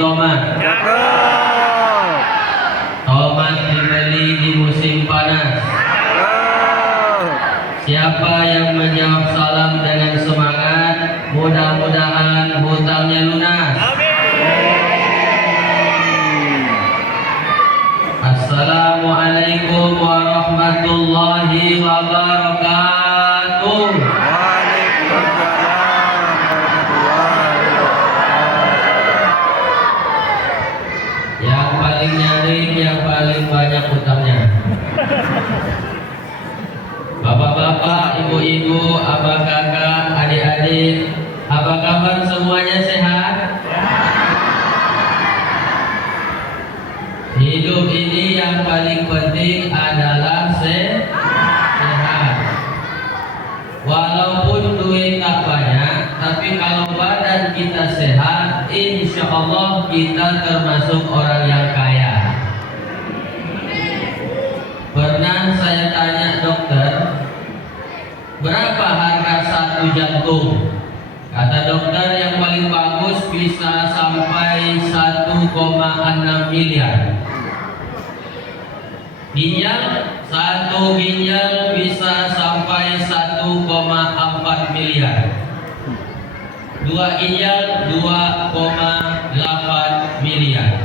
tomat. Tomat dibeli di musim panas. Siapa yang menjawab salam dengan semangat, mudah-mudahan hutangnya lunas. Assalamualaikum warahmatullahi wabarakatuh. Yang paling nyaring, yang paling banyak hutangnya. Bapak-bapak, ibu-ibu, abah kakak, adik-adik, apa kabar semuanya, sehat? Hidup ini yang paling penting adalah sehat. Walaupun duit tak banyak, tapi kalau badan kita sehat, insya Allah kita termasuk orang yang kaya. Pernah saya tanya dokter, berapa harga satu jantung? Kata dokter yang paling bagus bisa sampai 1,6 miliar. Ginjal, satu ginjal bisa sampai 1,4 miliar. Dua ginjal 2,8 miliar.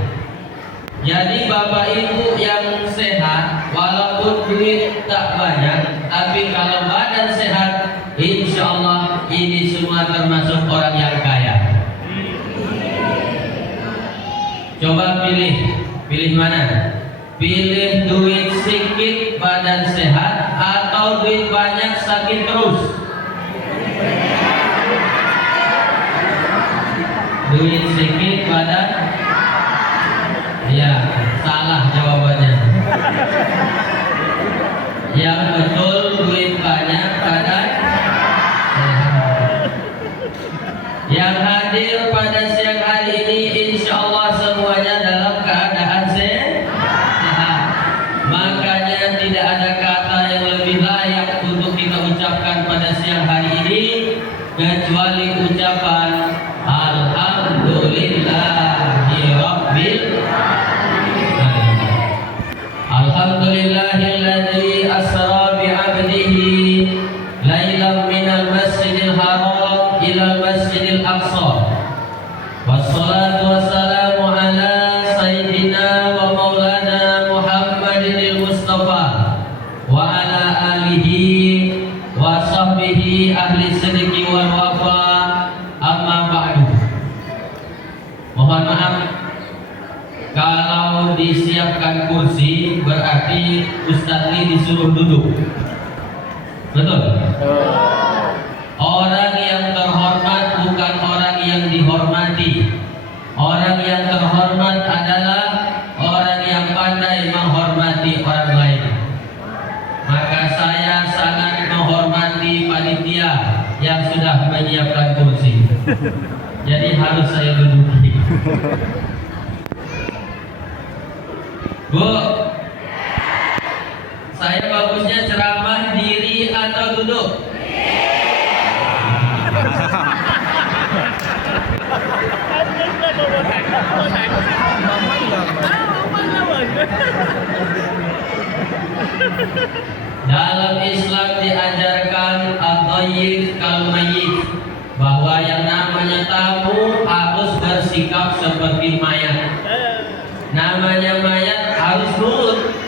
Jadi bapak ibu yang sehat, walaupun duit tak banyak, tapi kalau badan sehat, insya Allah ini semua termasuk orang yang kaya. Coba pilih mana? Pilih duit sedikit badan sehat atau duit banyak sakit terus? Duit sedikit badan, ya salah jawabannya. Yang betul duit banyak badan sehat. Yang hadir pada siang hari ini insya Allah semuanya dalam keadaan sehat. Makanya tidak ada kata yang lebih layak untuk kita ucapkan pada siang hari ini kecuali ucapan Alhamdulillahirabbil alamin. Alhamdulillahilladzi asra bi 'abdihi lailan minal masjidil haram ilal masjidil aqsa. Wassalatu wassalamu ala sayyidina wa maulana Muhammadin Mustafa wa ala alihi wa sahbihi ahli sidqi wal wafa. Amma ba'du. Mohon maaf kalau disiapkan kursi berarti Ustadz ini disuruh duduk. Betul? Orang yang terhormat bukan orang yang dihormati. Orang yang terhormat adalah orang yang pandai menghormati orang lain. Maka saya sangat menghormati panitia yang sudah menyiapkan kursi. Jadi harus saya duduki. Bu, saya bagusnya ceramah diri atau duduk? Dalam Islam diajarkan ad-dhayyif kal mayyit, bahwa yang namanya tamu harus bersikap seperti mayat. Namanya mayat harus nurut.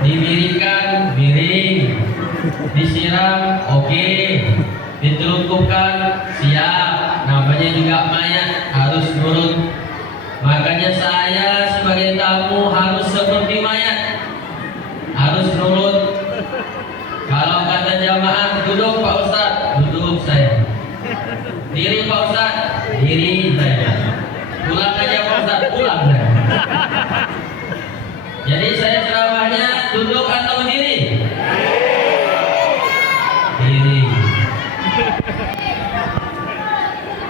Dibirikan miring, disiram oke, ditelungkupkan siap. Namanya juga mayat harus nurut. Makanya saya sebagai tamu harus seperti mayat, harus nurut. Kalau kata jamaah duduk Pak Ustadz, duduk saya. Diri Pak Ustadz, diri saya. Pulang aja Pak Ustadz, pulang saya. Jadi saya ceramahnya duduk atau diri? Diri.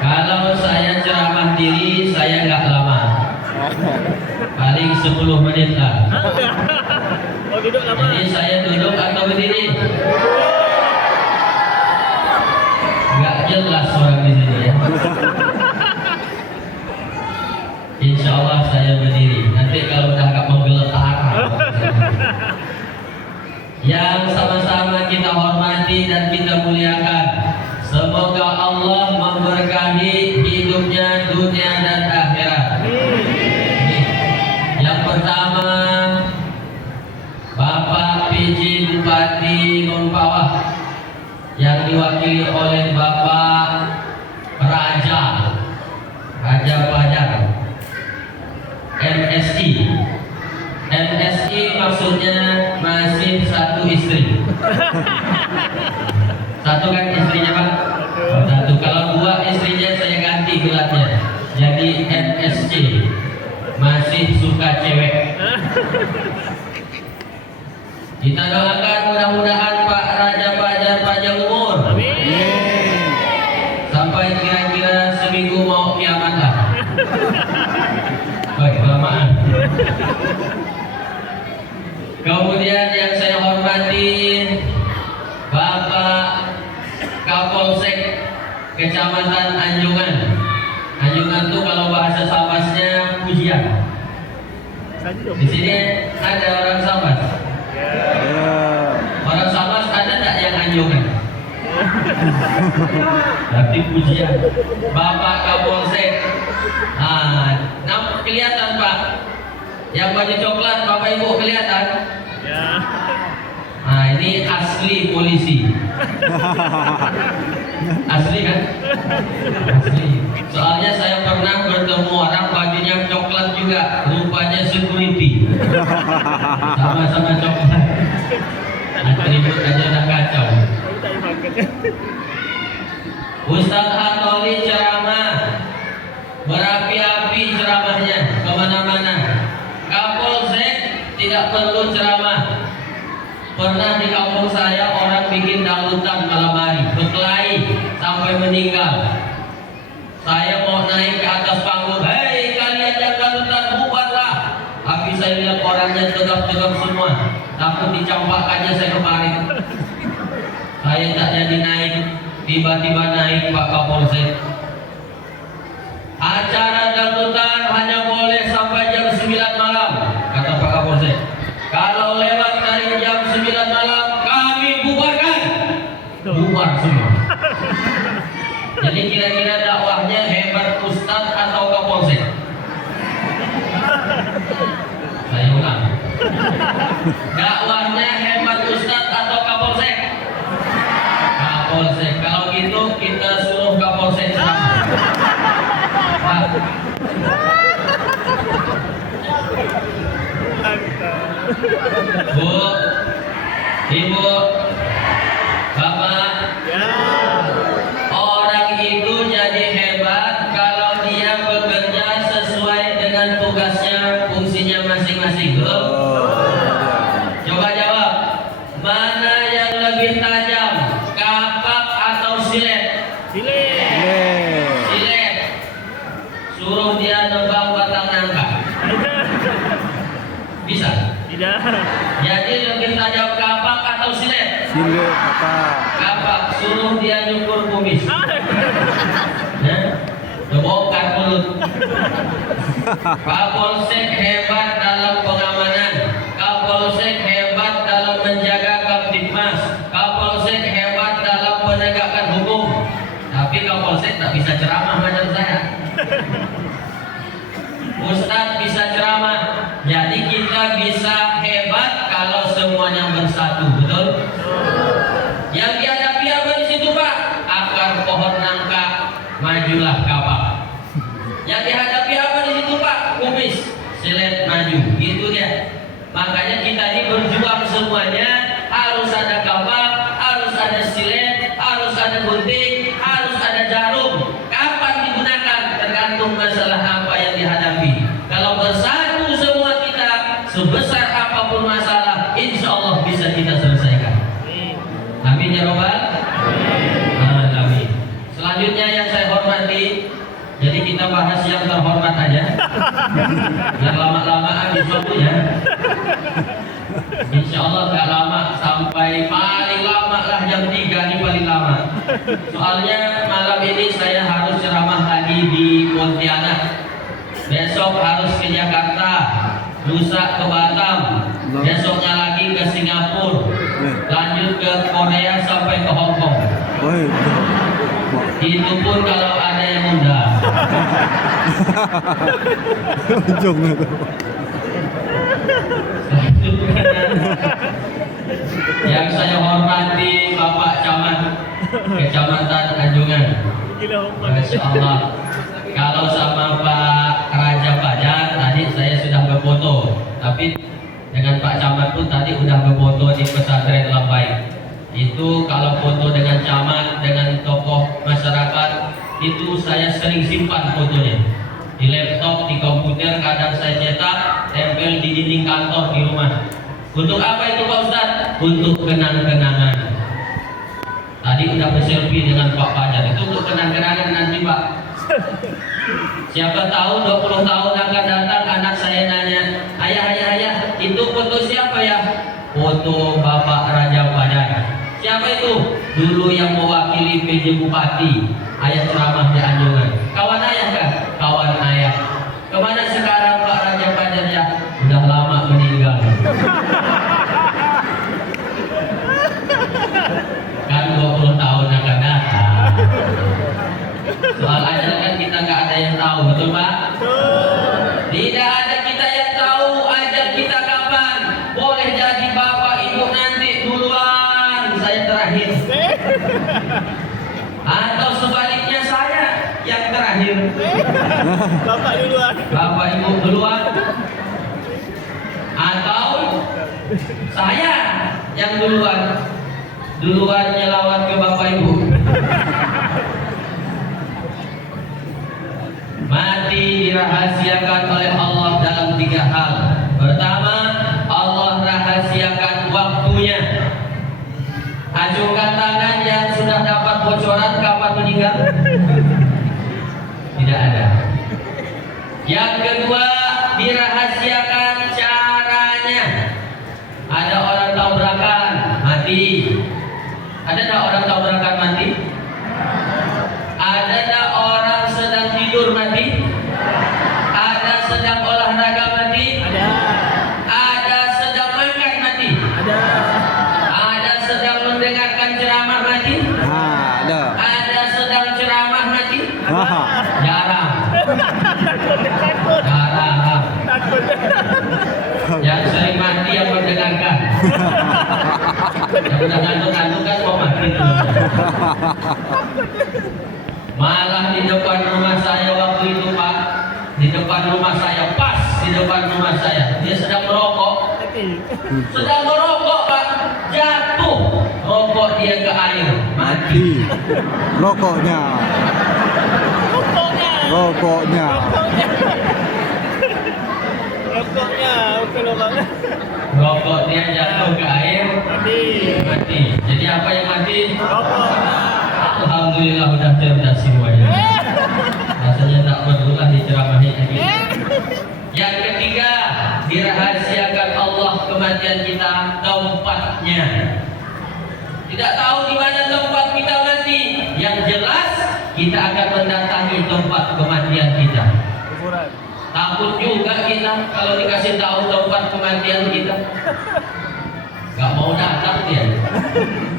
Kalau saya ceramah diri, saya nggak lama, paling 10 menit lah. Oh, duduk lama. Jadi saya duduk atau berdiri? Nggak jelas orang di sini ya. saya berdiri. Nanti kalau udah agak menggeletar. Yang sama-sama kita hormati dan kita muliakan. Semoga Allah memberkahi hidupnya dunia dan akhirat. Yang pertama, Bapak PJ Bupati Mempawah yang diwakili oleh Bapak Raja Pajar, MSI. MSI maksudnya masih satu istri. Satu kan istrinya Pak? Satu. Kalau dua istrinya saya ganti gelarnya. Jadi MSC, masih suka cewek. Kita doakan mudah-mudahan Pak Raja Pajar panjang umur. Sampai kira-kira seminggu mau kiamat lah. Baik, kelamaan. Kemudian yang saya hormati Bapak Kapolsek Kecamatan Anjungan. Anjungan itu kalau bahasa Sabasnya pujian. Di sini ada orang Sabas. Orang Sabas ada tak yang Anjungan? Berarti pujian. Bapak Kapolsek. Kelihatan Pak. Yang baju coklat Bapak Ibu kelihatan? Ya. Ini asli polisi. Asli kan? Asli. Soalnya saya pernah bertemu orang bajunya coklat juga, rupanya security. Sama-sama coklat. Atribut aja udah kacau. Ustaz Hatoli ceramah, berapi-api ceramahnya kemana-mana. Kapolsek tidak perlu ceramah. Pernah di kampung saya orang bikin dangdutan malam hari, berkelahi sampai meninggal. Saya mau naik ke atas panggung, hei kalian yang dangdutan bubarlah. Tapi saya lihat orangnya tegap-tegap semua, takut dicampakkannya saya kemarin. Saya tak jadi naik, tiba-tiba naik Pak Kapolsek. Acara dangdutan hanya boleh sampai jam 9 malam, kata Pak Kapolsek. Kalau lewat dari jam 9 malam, kami bubarkan. Bubar semua. Jadi kira-kira dakwahnya hebat Ustadz atau Kapolsek? Saya ulang. Dakwahnya hebat Ustadz atau Kapolsek? Kapolsek. Kalau gitu kita suruh Kapolsek ceramah. Bu, Ibu, Bapak, orang itu jadi hebat kalau dia bekerja sesuai dengan tugasnya, fungsinya masing-masing. Coba jawab, mana yang lebih tajam, kapak atau silet? Silet. Suruh dia nebang batang nangka. Bisa? Tidak. Jadi lebih tajam kapak atau silet? Silet, kapak. Kapak. Suruh dia nyukur kumis. Bongkar mulut. Kapolsek hebat dalam pengamanan. Kapolsek hebat dalam menjaga Kamtibmas. Kapolsek hebat dalam penegakan hukum. Tapi Kapolsek tak bisa ceramah macam saya. Ustadz bisa ceramah. Jadi kita bisa hebat kalau semuanya bersatu, betul? Yang dihadapi apa di situ Pak? Akar pohon nangka, majulah kapak. Yang dihadapi apa di situ Pak? Kumis, silet maju, gitu dia. Makanya kita ini berjuang semuanya, harus ada kapak, harus ada silet, harus ada gunting, harus ada jarum. Kapan digunakan? Tergantung masalah apa yang dihadapi. Kalau bersatu semua kita, sebesar apapun masalah, insya Allah bisa kita selesaikan. Amin ya robbal alamin. Selanjutnya yang saya hormati, jadi kita bahas yang terhormat aja. Yang lama-lama habis waktunya. Insya Allah gak lama, sampai paling lama lah jam 3 ini paling lama. Soalnya malam ini saya harus ceramah lagi di Pontianak. besok harus ke Jakarta, lusa ke Batam, besoknya lagi ke Singapura, lanjut ke Korea sampai ke Hong Kong. Itu pun kalau ada yang undang. Yang saya hormati Bapak Camat Kecamatan Anjungan. Masya Allah. Kalau sama Pak Raja Fajar tadi saya sudah berfoto, tapi dengan Pak Camat pun tadi udah berfoto di pesantren Lambai. Itu kalau foto dengan camat, dengan tokoh masyarakat, itu saya sering simpan fotonya di laptop, di komputer, kadang saya cetak, tempel di dinding kantor di rumah. Untuk apa itu Pak Ustadz? Untuk kenang-kenangan. Tadi udah berselfie dengan Pak Fajar, itu untuk kenang-kenangan nanti Pak. Siapa tahu 20 tahun akan datang anak saya nanya, ayah, itu foto siapa ya? Foto Bapak Raja Fajar. Siapa itu? Dulu yang mewakili PJ Bupati, ayah ceramah di Anjungan. Kawan ayah kan? Kawan ayah. Kemana sekarang Pak Raja Fajar ya? Udah lama meninggal. Kan 20 tahun akan datang. Soal ajal kan kita nggak ada yang tahu, betul Pak? Tidak ada kita yang tahu ajal kita kapan. Boleh jadi Bapak Ibu nanti duluan, saya terakhir. Atau sebaliknya saya yang terakhir. Bapak duluan. Bapak Ibu duluan. Atau saya yang duluan. Duluan nyelawat ke Bapak Ibu. Mati dirahasiakan oleh Allah dalam 3 hal. Pertama, Allah rahasiakan waktunya. Acungkan tangan yang sudah dapat bocoran kapan meninggal? Tidak ada. Yang kedua, dirahasiakan caranya. Ada orang tabrakan mati. Ada tak orang tabrakan mati? Ada tak orang sedang tidur mati? Ada sedang olahraga mati? Ada sedang makan mati? Ada sedang mendengarkan ceramah mati? Ada sedang ceramah mati? Jarang. Jarang. Yang sering mati yang mendengarkan. Yang udah ngantuk-ngantuk kan mau mati. Malah di depan rumah saya waktu itu Pak, di depan rumah saya, pas di depan rumah saya, dia sedang merokok. Sedang merokok Pak, jatuh rokok dia ke air, mati. Rokoknya. Rokoknya, oke loh Bang. Rokok dia jatuh ke air, mati. Jadi apa yang mati? Rokoknya. Alhamdulillah udah cerdas semuanya. Rasanya tak perlulah diceramahi lagi. Yang ketiga, dirahasiakan Allah kematian kita, tempatnya. Tidak tahu di mana tempat kita mati. Yang jelas kita akan mendatangi tempat kematian kita. Takut juga kita kalau dikasih tahu tempat kematian kita. Gak mau datang dia.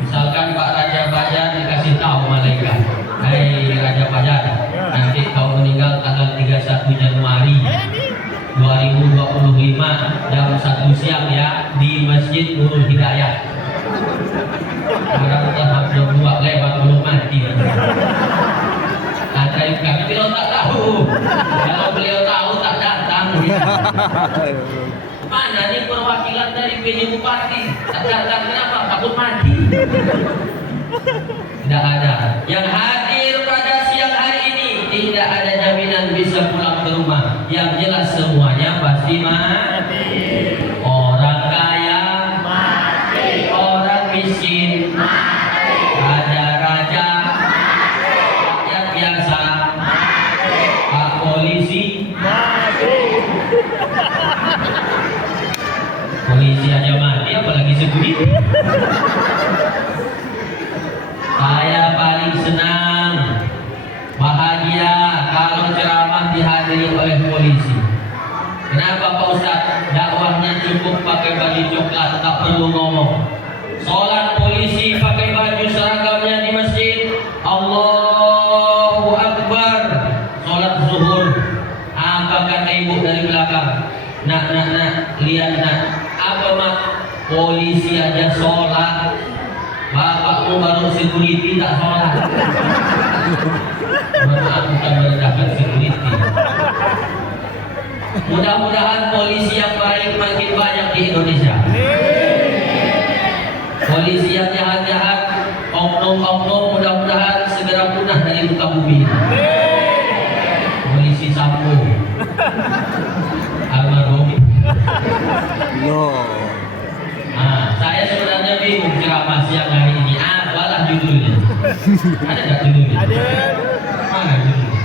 Misalkan Pak Raja Fajar dikasih tahu malaikat, hai Raja Fajar, nanti kau meninggal tanggal 31 Januari 2025 jam 1 siang ya di Masjid Nurul Hidayah. Orang tahap jam 2 lewat belum mati. Kami beliau tak tahu. Kalau beliau tahu tak datang. Mana nih perwakilan dari PJ Bupati? Tak datang kenapa? Takut mati. Tidak ada. Yang hadir pada siang hari ini tidak ada jaminan bisa pulang ke rumah. Yang jelas semuanya pasti mati. Orang kaya mati. Orang miskin mati. Raja-raja rakyat biasa mati. Pak polisi mati. Polisi aja mati, apalagi security. Saya paling senang kalau security tak sholat. Maaf, bukan merendahkan security. Mudah-mudahan polisi yang baik makin banyak di Indonesia. Polisi yang jahat-jahat, oknum-oknum mudah-mudahan segera punah dari muka bumi. Polisi Sambo, almarhum. No. Nah, saya sebenarnya bingung ceramah siang hari ini. Apalah judulnya? Ada nggak judulnya? Ada. Mana judulnya?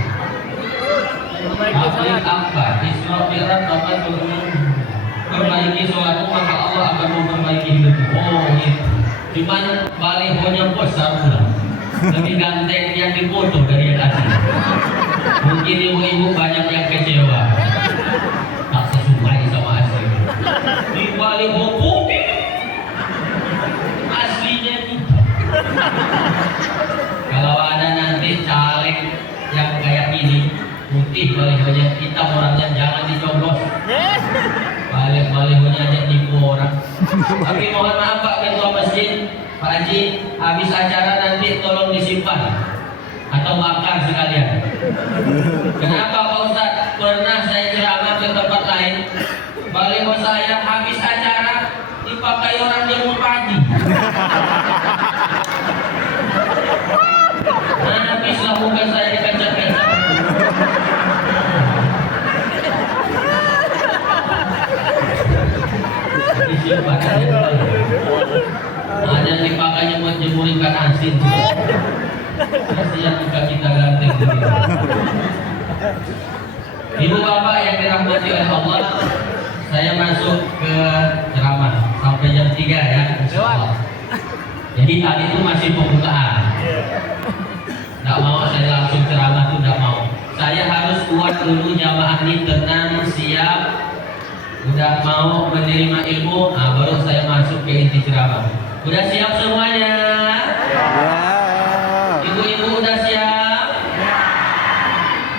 Perbaiki Aplik salat. apa? Isra Mi'raj apa turun? Perbaiki sholatmu maka Allah akan memperbaiki hidupmu. Oh gitu. Cuman balihonya besar pula. Lebih ganteng yang dipoto dari yang asli. Mungkin ibu-ibu banyak yang kecewa. Tak sesuai sama asli. Di baliho putih. Aslinya hitam. Kalau ada nanti caleg yang kayak ini putih balihonya hitam orangnya jangan dicoblos. Balik-baliknya aja nipu orang. Tapi mohon maaf Pak Ketua Masjid, Pak Haji, habis acara nanti tolong disimpan atau makan sekalian. Kenapa Pak Ustaz? Pernah saya ceramah ke tempat lain, baliho saya habis acara dipakai orang jemur pagi. Nah, habislah muka saya dikecat-kecat. Disimpan aja. Ada yang dipakainya buat jemur ikan asin. Kasihan muka kita ganteng. Ibu bapak yang dirahmati oleh Allah, saya masuk ke ceramah sampai jam 3 ya. Insyaallah. Jadi tadi itu masih pembukaan. Tidak mau saya langsung ceramah tuh tidak mau. Saya harus buat dulu jamaah ini tenang, siap, udah mau menerima ilmu, nah baru saya masuk ke inti ceramah. Udah siap semuanya? Ibu-ibu udah siap?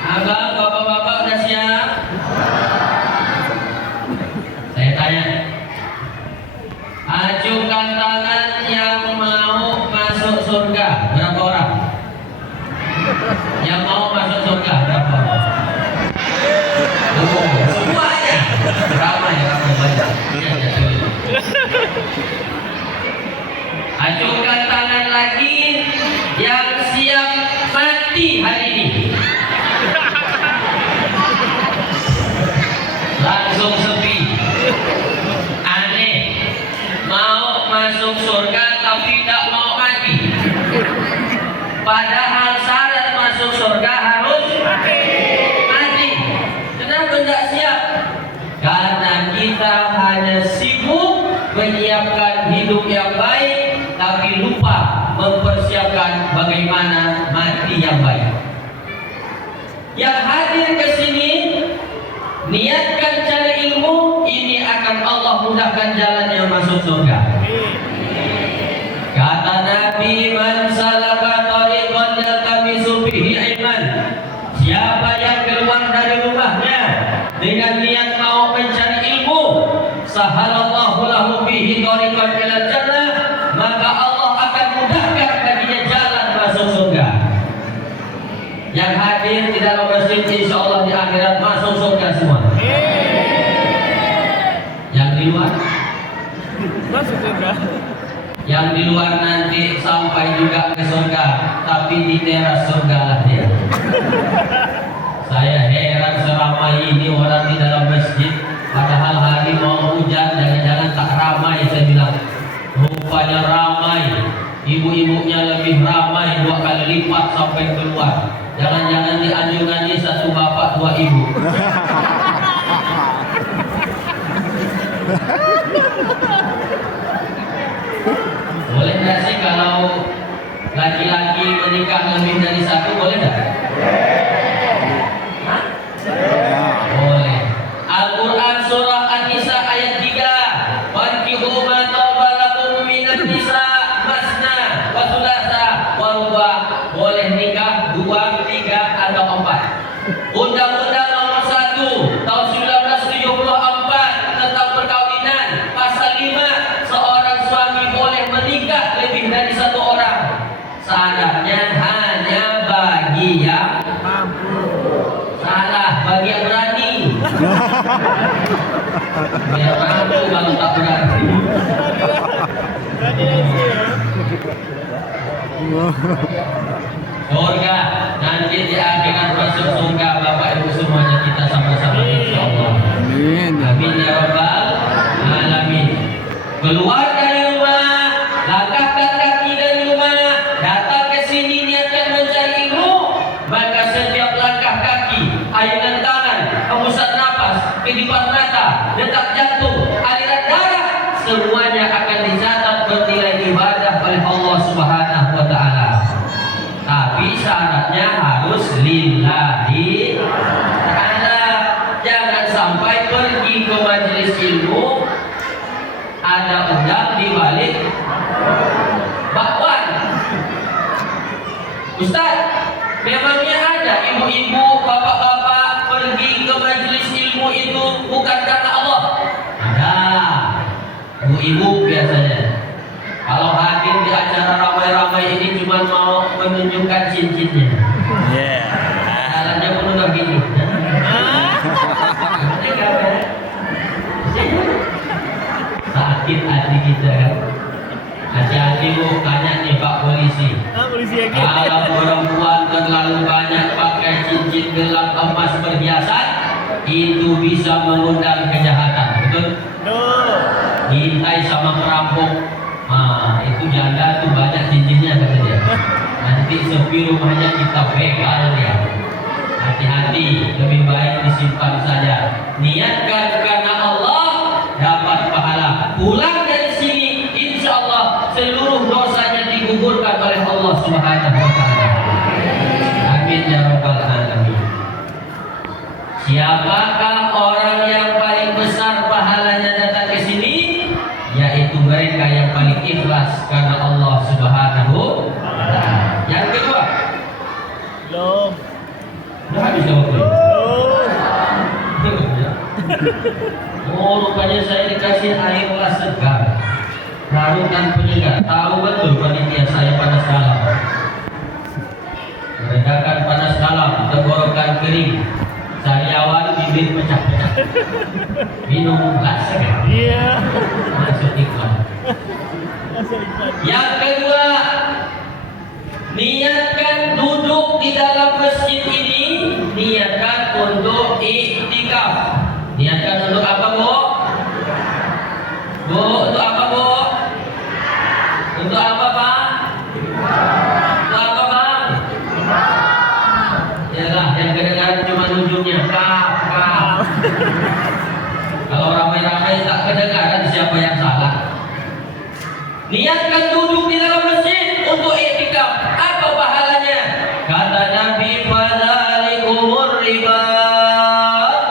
Abang, bapak-bapak udah siap? Saya tanya, ajukan tangan yang mau masuk surga. Berapa orang? Yang mau masuk surga berapa orang? Oh, semuanya. Ramai banyak. Ya, ajukan tangan lagi yang siap mati hari ini. Langsung sepi. Aneh. Mau masuk surga tapi tidak mau mati. Padahal syarat masuk surga harus mati. Kenapa tidak siap? Karena kita hanya sibuk menyiapkan hidup yang baik, tapi lupa mempersiapkan bagaimana mati yang baik. Yang hadir ke sini, niatkan cari ilmu, ini akan Allah mudahkan jalannya masuk surga. Kata Nabi, man salaka tariqan yaltamisu bihi ilman, siapa yang keluar dari rumahnya dengan niat mau mencari ilmu, sahalallahu lahu bihi tariqan ilal jannah, maka Allah akan mudahkan baginya jalan masuk surga. Yang hadir di dalam masjid insyaallah di akhirat masuk surga semua. Yang di luar Masuk surga. yang di luar nanti sampai juga ke surga, tapi di teras surga lah dia. Saya heran seramai ini orang di dalam masjid, padahal hari mau hujan, jangan-jangan tak ramai. Saya bilang, rupanya ramai. Ibu-ibunya lebih ramai 2 kali lipat sampai keluar. Jangan-jangan di anjungan ini 1 bapak 2 ibu. Boleh nggak sih kalau laki-laki menikah lebih dari 1, boleh nggak? Hah? Boleh. Al-Quran surah An-Nisa ayat 3, fankihu ma taba lakum minan nisa masna wa thulatha wa ruba'. Boleh nikah 2, 3 atau 4. Undang-Undang nomor 1 tahun 1974 tentang perkawinan pasal 5, seorang suami boleh menikah lebih dari 1 orang. Biar mampu kalau tak berarti. Surga, nanti di akhirat masuk surga Bapak Ibu semuanya kita sama-sama insyaallah. Amin. Amin ya rabbal alamin. Keluar dari rumah, langkahkan kaki dari rumah, datang ke sini niatkan mencari ilmu, maka setiap langkah kaki, ayunan tangan, hembusan napas, kedipan mata, detak jantung, aliran darah, semuanya akan dicatat bernilai ibadah oleh Allah Subhanahu wa taala. Tapi syaratnya harus lillahi ta'ala. Jangan sampai pergi ke majelis ilmu ada udang di balik bakwan. Ustaz, memangnya ada ibu-ibu, bapak-bapak pergi ke majelis ilmu itu bukan karena Allah? Ada. Ibu-ibu biasanya kalau hadir di acara ramai-ramai ini cuma mau menunjukkan cincinnya. Yeah. Jalannya pun udah gini. Sakit hati kita kan. Hati-hati bu, tanya nih Pak Polisi. Polisi lagi. Kalau perempuan terlalu banyak pakai cincin gelang emas perhiasan, itu bisa mengundang kejahatan, betul? Diintai sama perampok. Nah, itu janda tuh banyak cincinnya kata dia. Nanti sepi rumahnya kita begal dia. Hati-hati, lebih baik disimpan saja. Niatkan karena Allah, dapat pahala. Pulang dari sini, insya Allah seluruh dosanya digugurkan oleh Allah Subhanahu wa taala. Amin ya rabbal alamin. Siapakah orang yang paling besar pahalanya datang ke sini? Yaitu mereka yang paling ikhlas karena Allah Subhanahu wa taala. Yang kedua, Belum. udah habis jawabnya. Oh, rupanya saya dikasih air las segar, larutan penyegar. Tahu betul panitia saya panas dalam. Meredakan panas dalam, tenggorokan kering, sariawan bibir pecah-pecah. Minum las segar. Iya. Masuk iklan. Yang kedua, niatkan duduk di dalam masjid ini, niatkan untuk iktikaf. Niatkan untuk apa, Bu? Bu, untuk apa, Bu? Untuk apa, Pak? Untuk apa, Bang? Yalah, yang kedengaran cuma ujungnya kaf, kaf. Kalau ramai-ramai tak kedengaran siapa yang salah. Niatkan duduk di dalam masjid untuk iktikaf. Apa pahalanya? Kata Nabi, fadzalikumur ribat.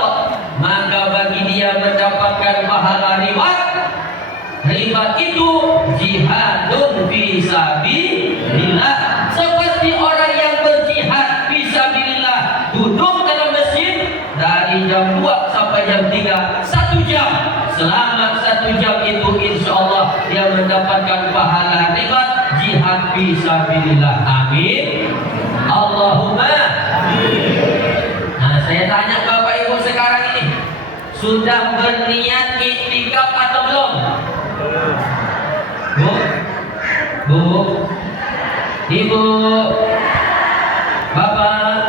Maka bagi dia mendapatkan pahala ribat. Ribat itu jihadun fisabilillah. Seperti orang yang berjihad fisabilillah, duduk dalam masjid dari jam 2 sampai jam 3, 1 jam. Selama 1 jam itu insya Allah dia mendapatkan pahala ribat jihad fisabilillah. Amin. Allahumma amin. Nah, saya tanya Bapak Ibu sekarang ini, sudah berniat iktikaf atau belum? Bu, Bu, Ibu, Bapak,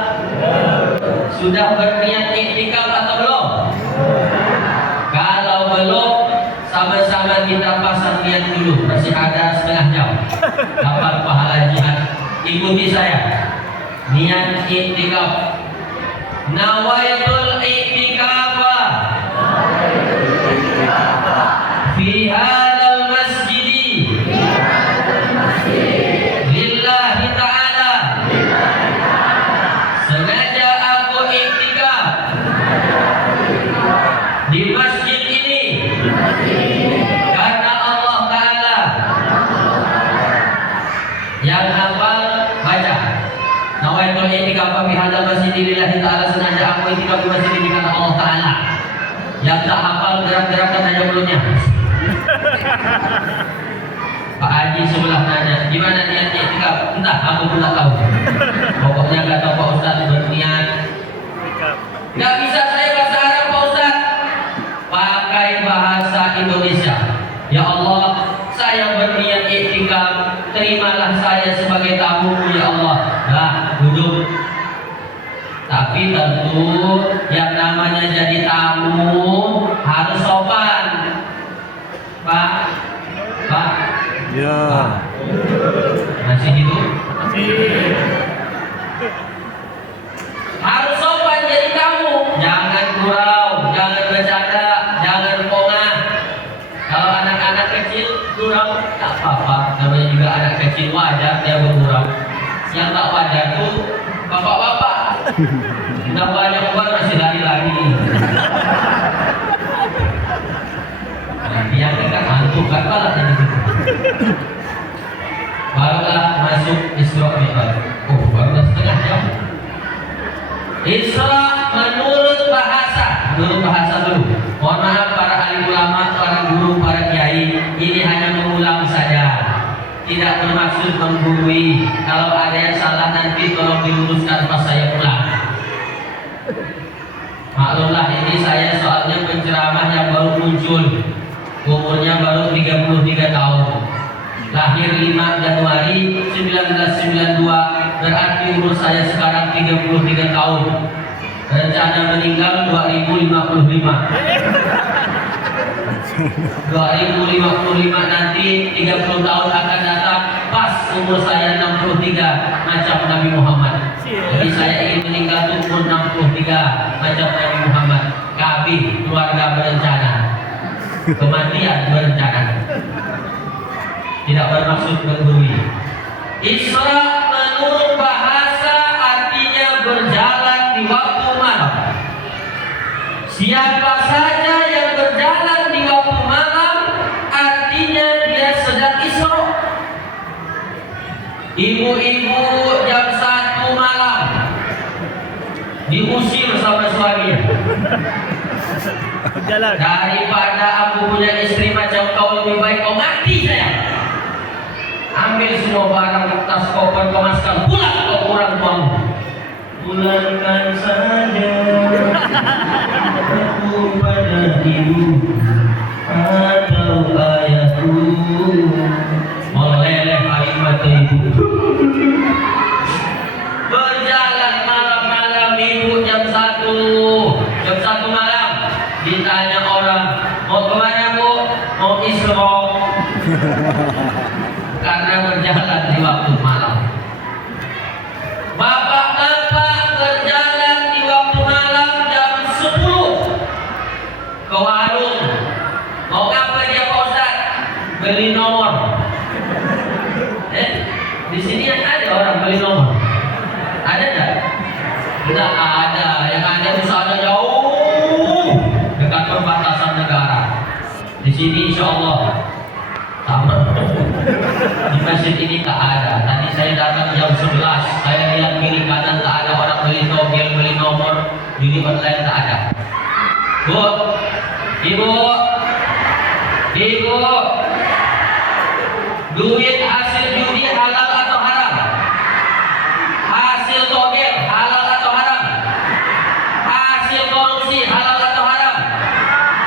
sudah berniat iktikaf atau belum? Kalau belum, sama-sama kita pasang niat dulu. Masih ada setengah jam. Dapat pahala jihad. Ikuti saya. Niat iktikaf. Nawaitul iktikafa fi hadzal masjid lillahi ta'ala. Sengaja aku iktikaf di masjid ini karena Allah Ta'ala. Yang hafal baca nawaitul i'tikaf fi hadzal masjid lillahi ta'ala. Sengaja aku i'tikaf di masjid ini karena Allah Ta'ala. Yang tak hafal gerak-gerakkan aja mulutnya. Pak Haji sebelah nanya, gimana niatnya i'tikaf? Entah, aku pun tak tahu. Pokoknya kata Pak Ustaz berniat. Gak bisa saya bahasa Arab Pak Ustaz. namanya sebagai tamu ya Allah. Nah, duduk. Tapi tentu yang namanya jadi tamu harus sopan. Pak, Pak, Ya. Pak. Masih hidup? Harus sopan jadi tamu. Jangan gurau, jangan bercanda, jangan pongah. Kalau anak-anak kecil gurau tak apa-apa. Namanya juga anak kecil, wajar dia bergurau. Yang tak wajar tuh bapak-bapak. Udah banyak uang masih lari-lari. Dia kan hantu kan malah tadi gitu. Barulah masuk Isra Mi'raj. Oh, baru setengah jam. Isra menurut bahasa dulu. Mohon maaf para alim ulama, para guru, para kiai, ini hanya mengulang saja. Tidak bermaksud menggurui. Kalau ada yang salah nanti tolong diluruskan pas saya pulang. Maklumlah ini saya soalnya penceramah yang baru muncul. Umurnya baru 33 tahun. Lahir 5 Januari 1992, berarti umur saya sekarang 33 tahun. Rencana meninggal 2055. 2055 nanti 30 tahun akan datang pas umur saya 63 macam Nabi Muhammad. Jadi saya ingin meninggal tuh umur 63 macam Nabi Muhammad. Kami keluarga berencana, kematian berencana. Tidak bermaksud menggurui. Isra menurut bahasa artinya berjalan di waktu malam. Siapa saja yang berjalan di waktu malam artinya dia sedang Isra. Ibu-ibu jam 1 malam diusir sama suaminya. Jalan. Daripada aku punya istri macam kau, lebih baik kau mati sayang. Ambil semua barang, tas, koper, kemaskan, pulang kau kurang uang. Pulangkan saja aku pada ibu atau ayahku. Meleleh air mata ibu. Berjalan malam-malam ibu jam 1 malam. Ditanya orang, mau kemana bu? Mau Isra. Karena berjalan di waktu malam. Bapak-bapak berjalan di waktu malam jam 10 ke warung. Mau apa dia Pak Ustaz? Beli nomor. Di sini ada orang beli nomor. Ada enggak? Tidak ada. Yang ada di sana jauh dekat perbatasan negara. Di sini insya Allah sama. Di masjid ini tak ada. Tadi saya datang jam 11, saya lihat kiri kanan tak ada orang beli togel, beli nomor. Judi online tak ada. Bu, ibu, duit hasil judi halal atau haram? Hasil togel halal atau haram? Hasil korupsi halal atau haram?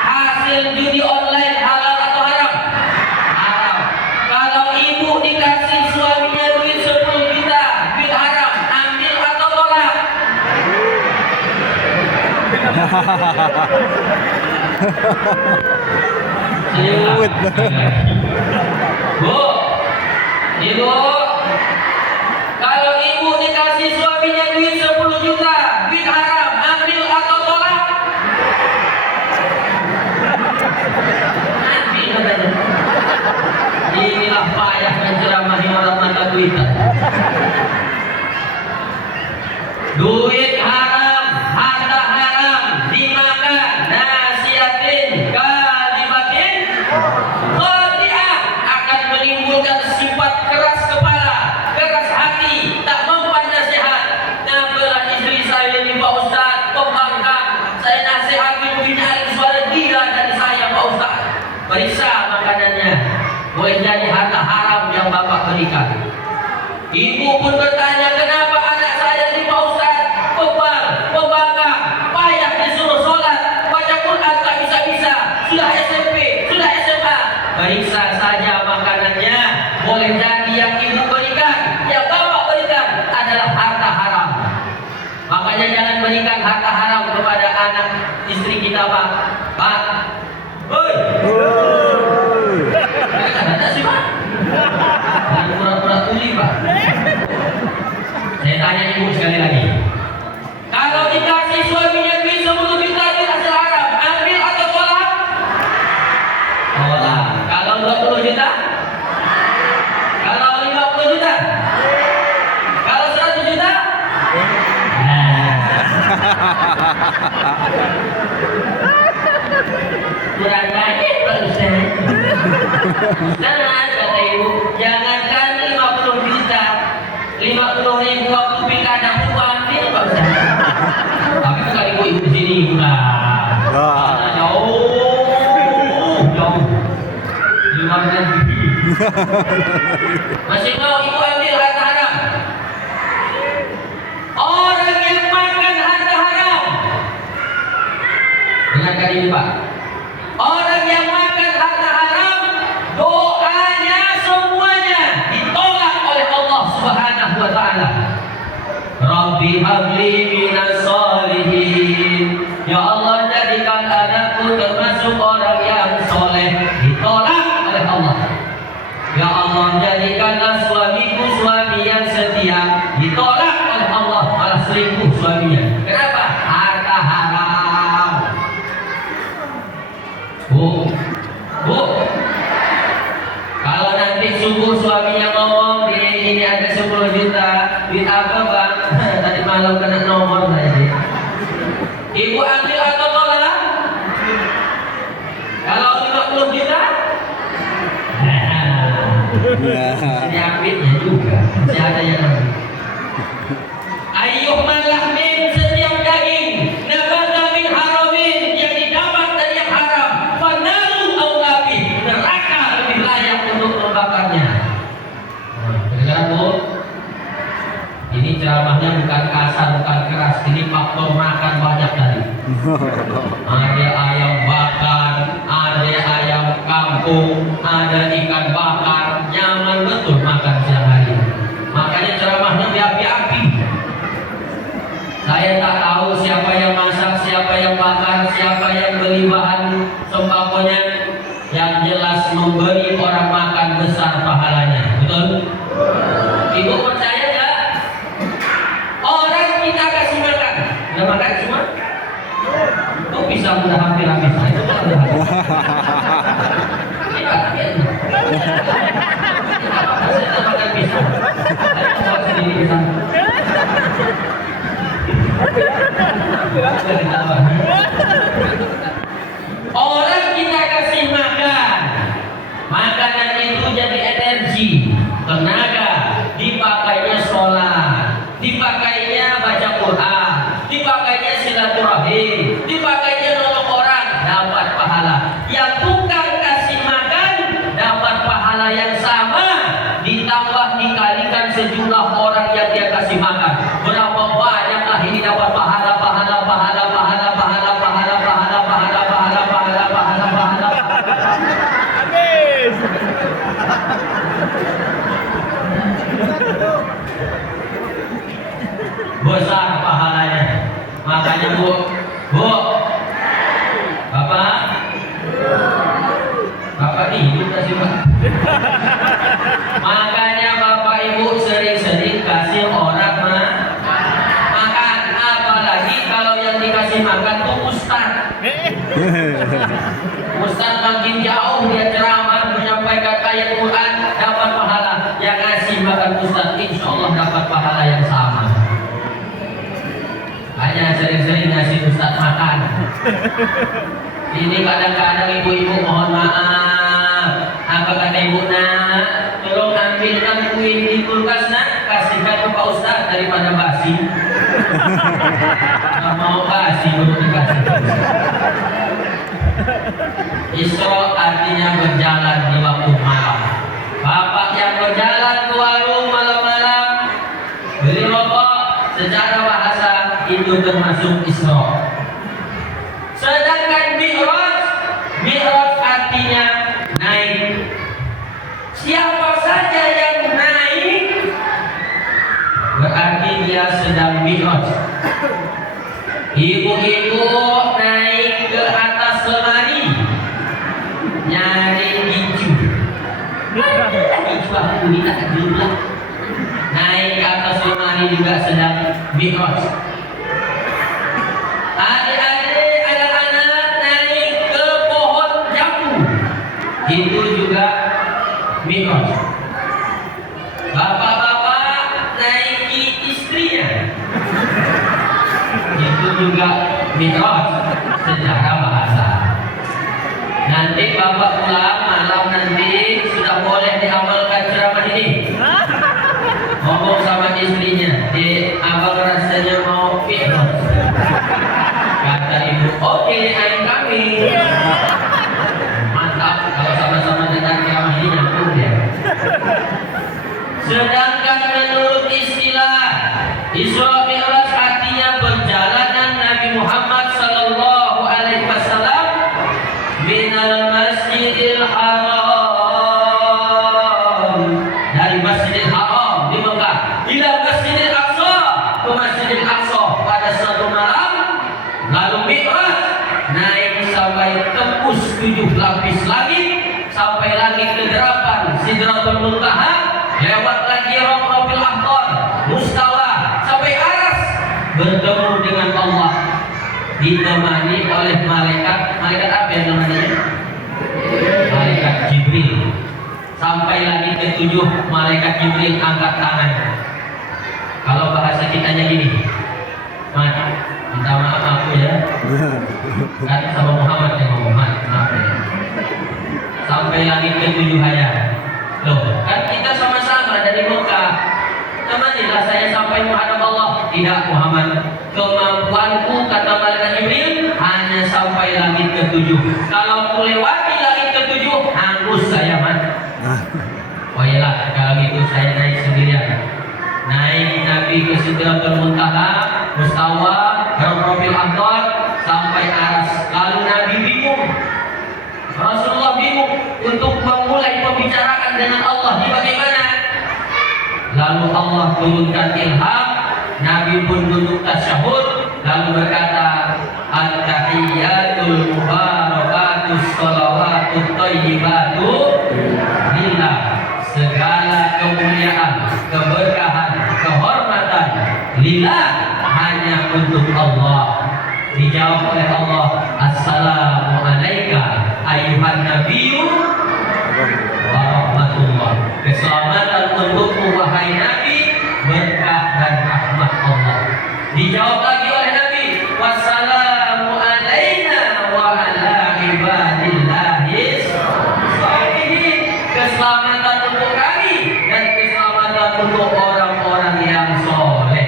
Hasil judi online halal atau haram? Haram. Kalau ibu dikasih suaminya duit 10 juta, duit haram, ambil atau tolak? Good. Bu, ibu, kalau ibu dikasih suaminya duit 10 juta, duit haram, ambil atau tolak? Ambil katanya. Inilah payah menceramahi orang mata duitan. Duit haram, harta haram, dimakan, nasihatin, kalimatin, khati'ah, akan menimbulkan sifat keras kepala, keras hati, tak mempan nasihat. Nampaklah istri saya ini Pak Ustaz, pembangkang. Saya nasihati pembinaan suara gila dari saya Pak Ustaz. Periksa makanannya, boleh jadi harta haram yang Bapak berikan. Ibu pun bertanya, kenapa anak saya ini Pak Ustaz pembangkang, payah disuruh sholat, baca Quran tak bisa-bisa, sudah SMP, sudah SMA. Periksa saja makanannya, boleh jadi yang ibu berikan tanya ibu sekali lagi. Kalau dikasih suaminya duit 10 juta duit hasil haram, ambil atau tolak? Tolak. Kalau 20 juta? Kalau 50 juta? Kalau 100 juta? Kurang banyak Pak Ustaz. Nah, kata ibu, jangankan 50 juta, 50.000 waktu pilkada pun ambil Pak Ustaz. Tapi bukan ibu di sini, bukan. Jauh. 5 negeri. Masih mau ibu ambil harta haram? Orang yang makan harta haram, dengarkan ini Pak. Orang yang makan harta haram, doanya semuanya ditolak oleh Allah Subhanahu wa taala. Rabbi habli minas solihin. Ya Allah, jadikan anakku termasuk orang yang soleh. Ditolak oleh Allah. Ya Allah, jadikanlah suamiku suami yang setia. Ditolak oleh Allah, malah selingkuh suaminya. Kenapa? Harta haram. Bu, kalau nanti subuh suaminya ngomong ini ada 10 juta, duit apa bang? Tadi malam kena nomor tadi. Ibu ambil atau tolak? Kalau 50 juta? Ini ambilnya juga, masih ada yang ambil. Ayuh malah min setiap daging nabata min haramin yang didapat dari yang haram, fanaru aulabi, neraka lebih layak untuk membakarnya. Dengar Bu, ini ceramahnya bukan kasar, bukan keras. Ini faktor makan banyak tadi. Ada ayam bakar, ada ayam kampung, ada ikan bakar, nyaman betul makan siang hari. Makanya ceramahnya berapi-api. Saya tak tahu siapa yang masak, siapa yang bakar, siapa yang beli bahan sembakonya. Yang jelas memberi orang makan besar pahalanya. Betul? Ibu percaya nggak? Orang kita kasih makan, udah makan semua? Itu pisang udah hampir habis. Nah, itu udah habis. Saya makan pisang. Saya bawa sendiri pisang. Orang kita kasih makan, makanan itu jadi energi, tenaga, dipakainya sholat, dipakainya baca Quran, dipakainya silaturahim, dipakainya nolong orang, dapat pahala. Yang bukan kasih makan, dapat pahala yang sama, ditambah dikalikan sejumlah orang yang dia kasih makan. Berapa banyaklah ini dapat pahala, pahala, pahala, pahala, pahala, pahala, pahala, pahala, pahala, pahala, pahala, pahala. Habis. Besar pahalanya. Makanya Bu, Bapak hidup kasih Pak. Makanya Bapak Ibu sering-sering kasih orang makan, apalagi kalau yang dikasih makan tuh ustaz. Ustaz makin jauh dia ceramah menyampaikan ayat Quran, dapat pahala. Yang ngasih makan ustaz, insya Allah dapat pahala yang sama. Hanya sering-sering ngasih ustaz makan. Ini kadang-kadang ibu-ibu mohon maaf. Apa kata ibu nak? Tolong ambilkan kue di kulkas nak, kasihkan ke Pak Ustaz daripada basi. Nggak mau basi baru dikasih. Isra artinya berjalan di waktu malam. Bapak yang berjalan ke warung malam-malam beli rokok, secara bahasa itu termasuk Isra. Sedangkan Mi'raj artinya naik. Siapa saja yang naik berarti dia sedang Mi'raj. Ibu-ibu naik ke atas lemari nyari hijau. Hijau aku minta dulu. Naik ke atas lemari ini juga sedang mi'raj. Adik-adik, anak-anak naik ke pohon jambu, itu juga mi'raj. Bapak-bapak naiki istrinya, itu juga mi'raj secara bahasa. Nanti bapak pulang malam nanti sudah boleh diamalkan ceramah ini. Ngomong sama istrinya, abang rasanya mau mi'raj. Kata ibu, oke, ayah kami. Mantap, kalau sama-sama dengan ceramah ini nyambung dia. Sedangkan menurut istilah Isra Mi'raj artinya perjalanan Nabi Muhammad sallallahu alaihi wasallam minal Masjidil Haram, dari Masjidil Haram di Mekah ila Masjidil Aqsa, ke Masjidil Aqsa pada suatu malam, lalu Mi'raj naik sampai tembus 7 lapis langit, sampai langit ke-8 Sidratul Muntaha, lewat lagi Rabbul Ahqar, Mustawa, sampai aras, bertemu dengan Allah, ditemani oleh malaikat apa yang namanya? Malaikat Jibril. Sampai lagi ke-7 malaikat Jibril angkat tangan. Kalau bahasa kitanya gini, Mat, minta maaf aku ya, kan sama Muhammad yang ngomong, maaf ya. Sampai lagi ke-7 hayat. Loh, kan kita sama-sama dari Mekah. Temanilah saya sampai menghadap Allah. Tidak, Muhammad, kemampuanku, kata malaikat Jibril, hanya sampai langit ke-7. Kalau ku lewati langit ke-7, hangus saya, Mat. Oh iyalah, kalau gitu saya naik sendirian. Naik Nabi ke Sidratul Muntaha, Mustawa, Rabbul Ahqar, sampai aras. Lalu Nabi bingung. Rasulullah bingung untuk memulai pembicaraan dengan Allah di bagaimana. Lalu Allah turunkan ilham, Nabi pun duduk tasyahud, lalu berkata, At-tahiyyatul mubarakatus sholawatut thayyibatu lillah. Segala kemuliaan, keberkahan, kehormatan lillah, hanya untuk Allah. Dijawab oleh Allah, Assalamu alayka ayyuhan nabiyyu wa rahmatullah. Keselamatan untukmu wahai Nabi, berkah dan rahmat Allah. Dijawab lagi oleh Nabi, wassalamu alaina wa ala ibadillahis sholihin. Keselamatan untuk kami dan keselamatan untuk orang-orang yang soleh.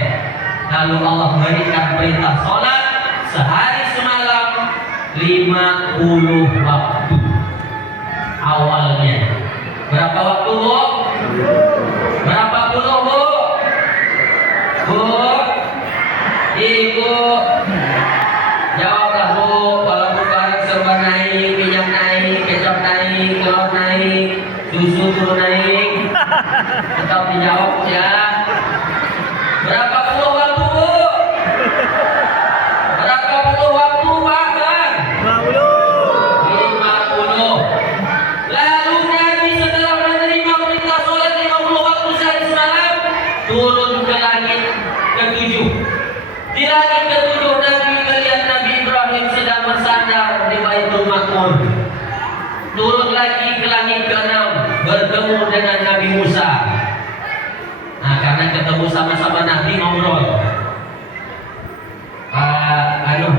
Lalu Allah berikan perintah sholat sehari semalam 50 waktu. Awalnya berapa waktu, Bu? Berapa puluh, Bu? Bu? Ibu jawablah, Bu. Walaupun barang serba naik, minyak naik, kecap naik, telur naik, susu turun naik, tetap dijawab ya. Berapa puluh waktu, Bu? Berapa puluh waktu, Pak? 50. Lalu Nabi setelah menerima perintah sholat 50 waktu sehari semalam, turun ke langit ke-7. Di langit ke-7 Nabi melihat Nabi Ibrahim sedang bersandar di Baitul Maqmur. Turun lagi ke langit ke-6, bertemu dengan Nabi Musa. Nah, karena ketemu sama-sama Nabi, ngobrol.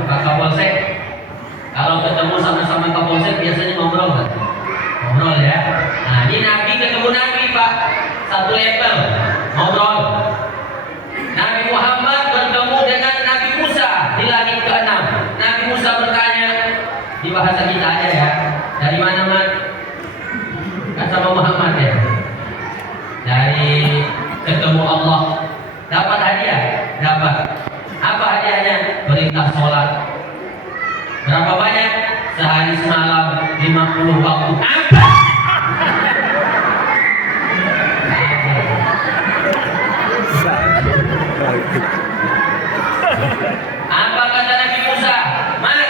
Pak Kapolsek, kalau ketemu sama-sama Kapolsek biasanya ngobrol kan? Ngobrol ya. Nah, ini Nabi ketemu Nabi, Pak, satu level, ngobrol. Nabi Muhammad bertemu dengan Nabi Musa di langit ke-6. Nabi Musa bertanya, di bahasa kita aja ya, dari mana, Mat? Kan sama Muhammad ya. Dari ketemu Allah. Dapat hadiah? Dapat. Apa hadiahnya? Perintah sholat. Berapa banyak? Sehari semalam 50 waktu. Apa? Apa kata Nabi Musa? Mat,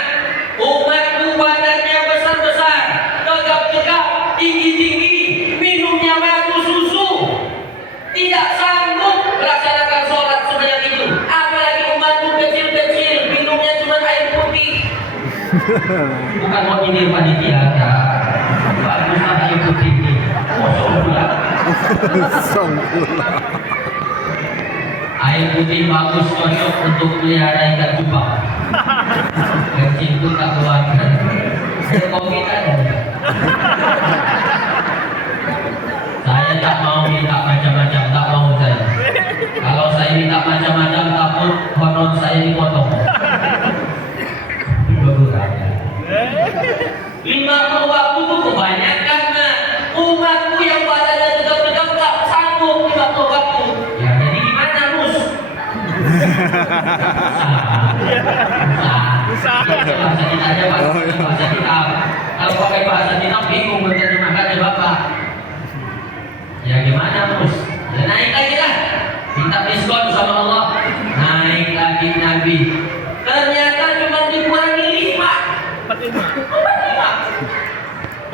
umatku badannya besar-besar, tegap-tegap, tinggi-tinggi, minumnya madu susu, tidak sanggup melaksanakan sholat Bukan mau ini panitia, ya. Bagus lah ikuti ini. Kosong pula. Songkula. Air putih bagus cocok untuk pelihara ikan cupang. Kencing itu tak keluarkan. Ada kopi ada. Saya tak mau minta macam-macam, tak mau saya. Kalau saya minta macam-macam, takut honor saya dipotong. Lima waktu itu kebanyakan nah. Umatku yang badannya tegak-tegak tak sanggup 50 waktu. Ya jadi gimana mus? Usah. Bahasa kita aja pak. Bahasa kita. Kalau pakai bahasa kita bingung menerjemahkannya bapak. Ya gimana mus? Ya naik lagi lah. Minta diskon sama Allah. Naik lagi Nabi. Ternyata cuma dikurangi 5.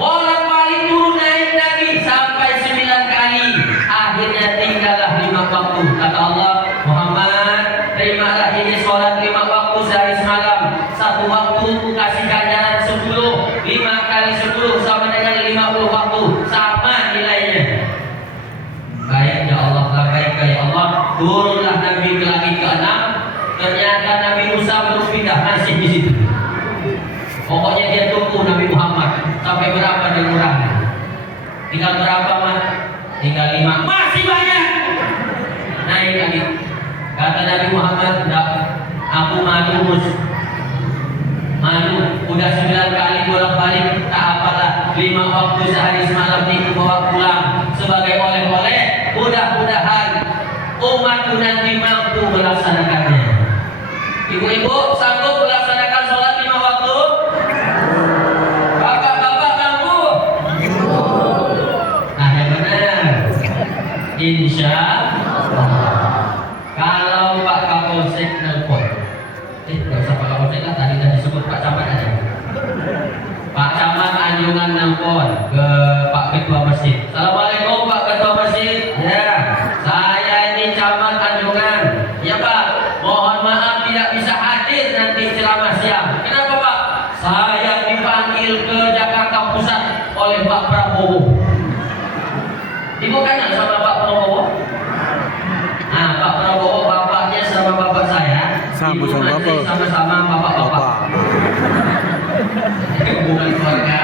Bolak-balik turun naik Nabi sampai 9 kali. Akhirnya tinggallah 5 waktu. Kata Allah, Muhammad, terimalah ini sholat 5 waktu sehari semalam. 1 waktu kasih ganjaran 10. 5 kali 10 sama dengan 50 waktu. Sama nilainya. Baik ya Allah, baik ya Allah. Turunlah Nabi ke langit ke-6. Ternyata Nabi Musa belum pindah, masih di situ. Pokoknya dia tunggu Nabi Muhammad sampai berapa dia kurang? Tinggal berapa mah? Tinggal 5. Masih banyak. Naik lagi. Kata Nabi Muhammad, enggak, aku malu mus. Malu. Udah 9 kali bolak-balik, tak apalah. 5 waktu sehari semalam itu bawa pulang sebagai oleh-oleh. Mudah-mudahan umatku nanti mampu melaksanakannya. Ibu-ibu sanggup melaksanakan sholat 5 waktu? Bapak-bapak mampu? Nah yang benar. Insya Allah. Kalau Pak Kapolsek nelpon, gak usah Pak Kapolsek lah, tadi disebut Pak Camat aja. Pak Camat Anjungan nelpon ke Pak Ketua Masjid. Assalamualaikum Pak Ketua Masjid. Ya, saya ini Camat Anjungan. Ya Pak, mohon maaf tidak bisa hadir nanti ceramah siang. Kenapa Pak? Saya dipanggil ke Jakarta Pusat oleh Pak Prabowo. Ibu kan sama Pak Prabowo? Nah, Pak Prabowo bapaknya sama bapak saya. Sama Ibu sama nanti bapak. sama-sama bapak-bapak. Hubungan keluarga.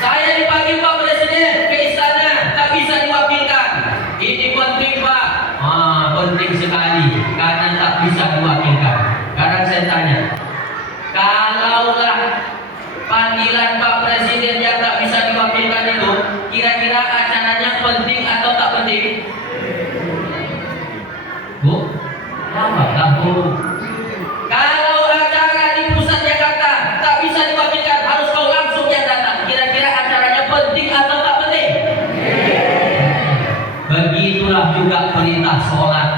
Saya dipanggil Pak Presiden ke istana, tak bisa diwakilkan. Ini penting Pak. Penting sekali karena tak bisa diwakilkan. Sekarang saya tanya, kalaulah panggilan Pak Presiden yang tak bisa diwakilkan itu, kira-kira acaranya penting atau tak penting? Bu, apa tahu? Kalau acara di pusat Jakarta tak bisa diwakilkan, harus kau langsung yang datang. Kira-kira acaranya penting atau tak penting? Begitulah juga perintah sholat.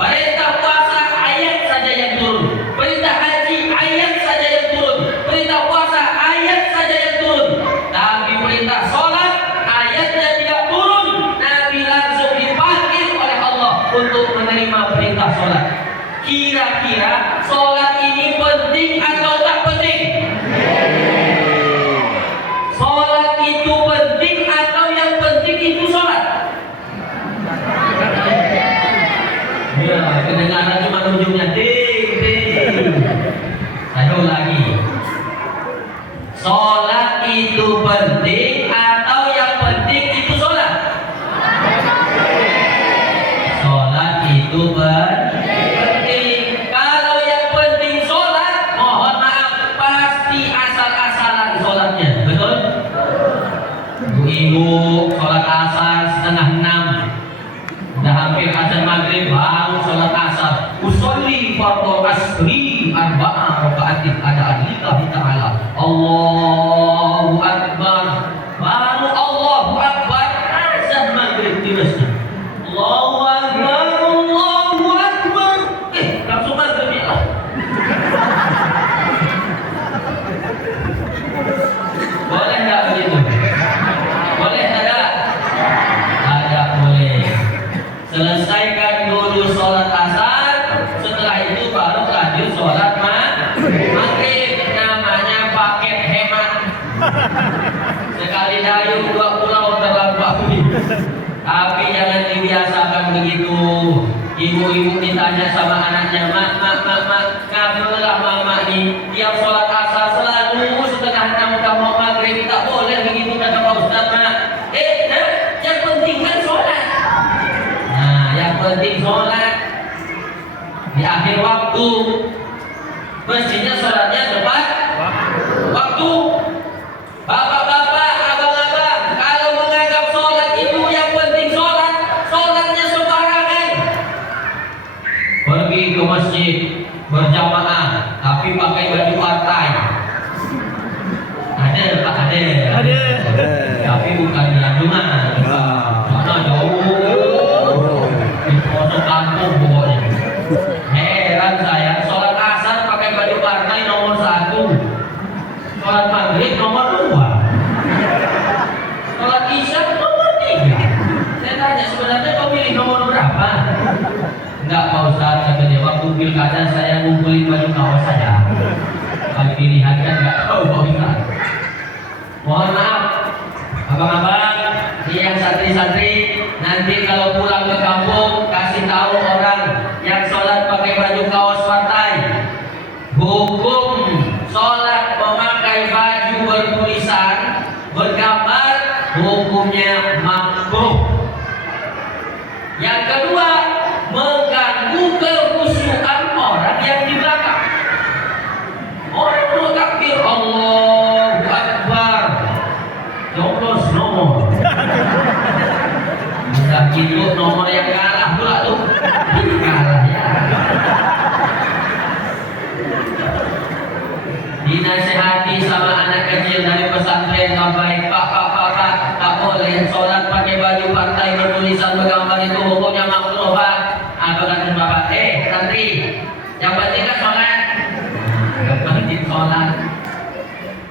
Perintah puasa ayat saja yang turun. Perintah haji ayat saja yang turun. Perintah puasa ayat saja yang turun. Tapi perintah sholat ayatnya tidak turun. Nabi langsung dipanggil oleh Allah untuk menerima perintah sholat. Kira-kira sholat ini penting atau tak penting? Sholat itu penting atau yang penting itu sholat? Ya, kedengaran cuma ujungnya ting ting. Saya ulangi. Sholat itu penting atau yang penting itu sholat? Sholat itu penting. Kalau yang penting sholat, mohon maaf, pasti asal-asalan sholatnya, betul? Ibu sholat asar 5:30. Udah hampir azan maghrib baru sholat asar. Usolli fardhu asri 4 rakaatin ada lillahi ta'ala. Allahu akbar. Baru Allahu akbar azan maghrib di masjid. Allahu akbar, Allahu akbar. Langsung maghrib ya. Boleh enggak begitu? Boleh tidak? Tidak boleh. Selesaikan dulu sholat asar, setelah itu baru lanjut sholat maghrib. Sekali dayung dua pulau terlampaui. Tapi jangan dibiasakan begitu. Ibu-ibu ditanya sama anaknya, mak, ngapalah mama ini tiap sholat asar selalu setengah 6 mau maghrib, tak boleh begitu kata Pak Ustaz, mak. Yang penting kan sholat. Nah, yang penting sholat di akhir waktu. Mestinya sholatnya tepat waktu. Bapak-bapak, abang-abang, kalau menganggap sholat itu yang penting sholat, sholatnya sembarangan. Pergi ke masjid berjamaah, tapi pakai baju partai. Ada Pak, ada. Tapi bukan di Anjungan, karena jauh di pelosok kampung pokoknya. Heran saya, sholat asar pakai baju partai nomor 1, sholat maghrib nomor 2, sholat isya nomor 3. Saya tanya, sebenarnya kau pilih nomor berapa? Enggak Pak Ustaz, kata dia, waktu pilkada saya ngumpulin baju kaos saja. Kalau pilihan kan enggak tahu Pak Ustaz. Mohon maaf, abang-abang, yang santri-santri, nanti kalau pulang ke kampung kasih tahu orang yang sholat pakai baju kaos partai. Hukum sholat memakai baju bertulisan bergambar hukumnya makruh. Yang kedua, mengganggu kekhusyukan orang yang di belakang. Orang bertakbir Allahu Akbar, coblos nomor. Udah gitu nomor yang kalah pula tuh. Kalah ya. Dinasehati sama anak kecil dari pesantren sampai pak, tak boleh sholat pakai baju partai bertulisan bergambar itu hukumnya makruh Pak. Apa kata bapak? Santri, yang penting kan sholat. Yang penting sholat.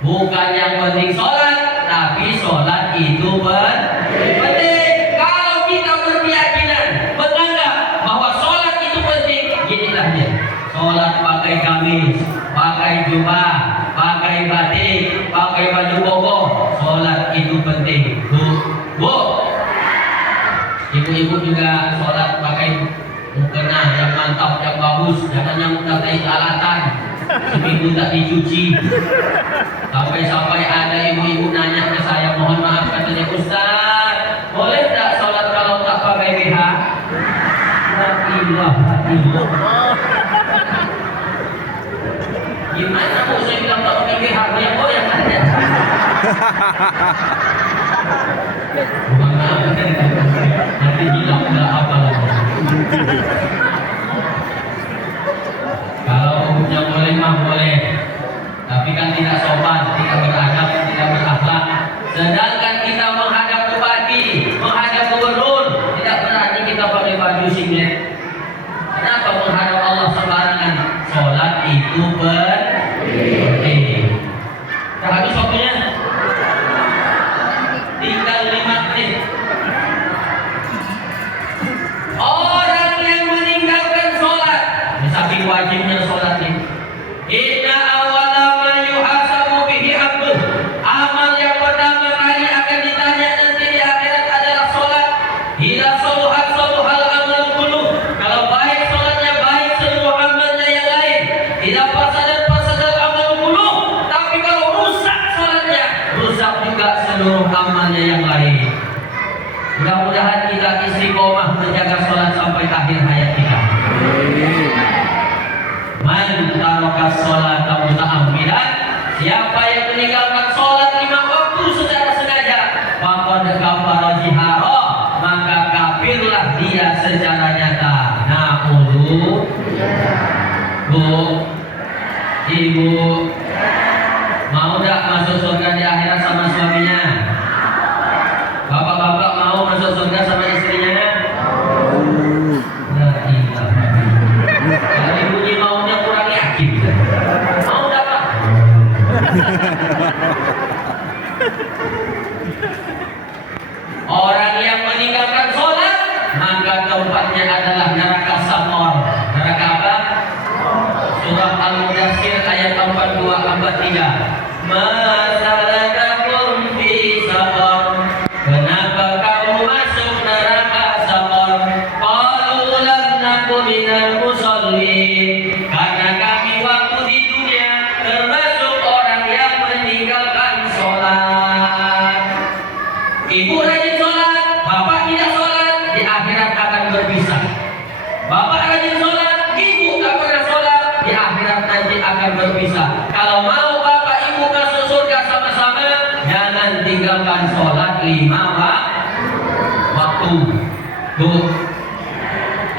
Bukan yang penting sholat, tapi sholat itu penting. Kalau kita berkeyakinan menganggap bahwa sholat itu penting, ginilah dia. Sholat pakai gamis, pakai jubah, pakai batik, pakai baju koko, sholat itu penting. Bu, ibu-ibu juga sholat pakai mukena yang mantap, yang bagus, jangan yang mengkatai alatan, seminggu tak dicuci. Sampai-sampai ada ibu-ibu nanya ke saya, mohon maaf katanya, Ustaz, boleh tak sholat kalau tak pakai BH? La ilaha illallah. Gimana Bu, saya bilang tak pakai BH, goyang-goyang aja. Nanti hilang nggak apa lagi. Kalau hukumnya boleh mah boleh, tapi kan tidak sopan, tidak beradab, tidak berakhlak. Sedangkan kita menghadap bupati, menghadap gubernur, tidak berani kita pakai baju singlet. Kenapa menghadap Allah sembarangan? Sholat itu penting. Dah habis waktunya, tinggal 5 menit. Orang yang meninggalkan sholat, di samping wajibnya sholat ini, inna awala ma yuhasabu bihi abdu, amal yang pertama kali akan ditanya nanti di akhirat adalah sholat. Idza saluhat saluhal amal kullu, kalau baik sholatnya baik seluruh amalnya yang lain. Idza fasadat amal kullu, tapi kalau rusak sholatnya rusak juga seluruh amalnya yang lain. Mudah-mudahan kita istiqomah menjaga sholat sampai akhir hayat kita. Man taraka sholata muta'ammidan, siapa yang meninggalkan sholat 5 waktu secara sengaja, faqad kafara jihara, maka kafirlah dia secara nyata. Na'udzu. Bu, ibu, mau tak masuk surga di akhirat sama suaminya? Bapak-bapak mau masuk surga sama istrinya? La ilaha illallah. Kalau bunyi maunya kurang yakin. Mau tak Pak? Orang yang meninggalkan sholat, maka tempatnya adalah neraka Samor. Neraka apa? Surah Al-Mudaththir ayat 42-43. Masalahnya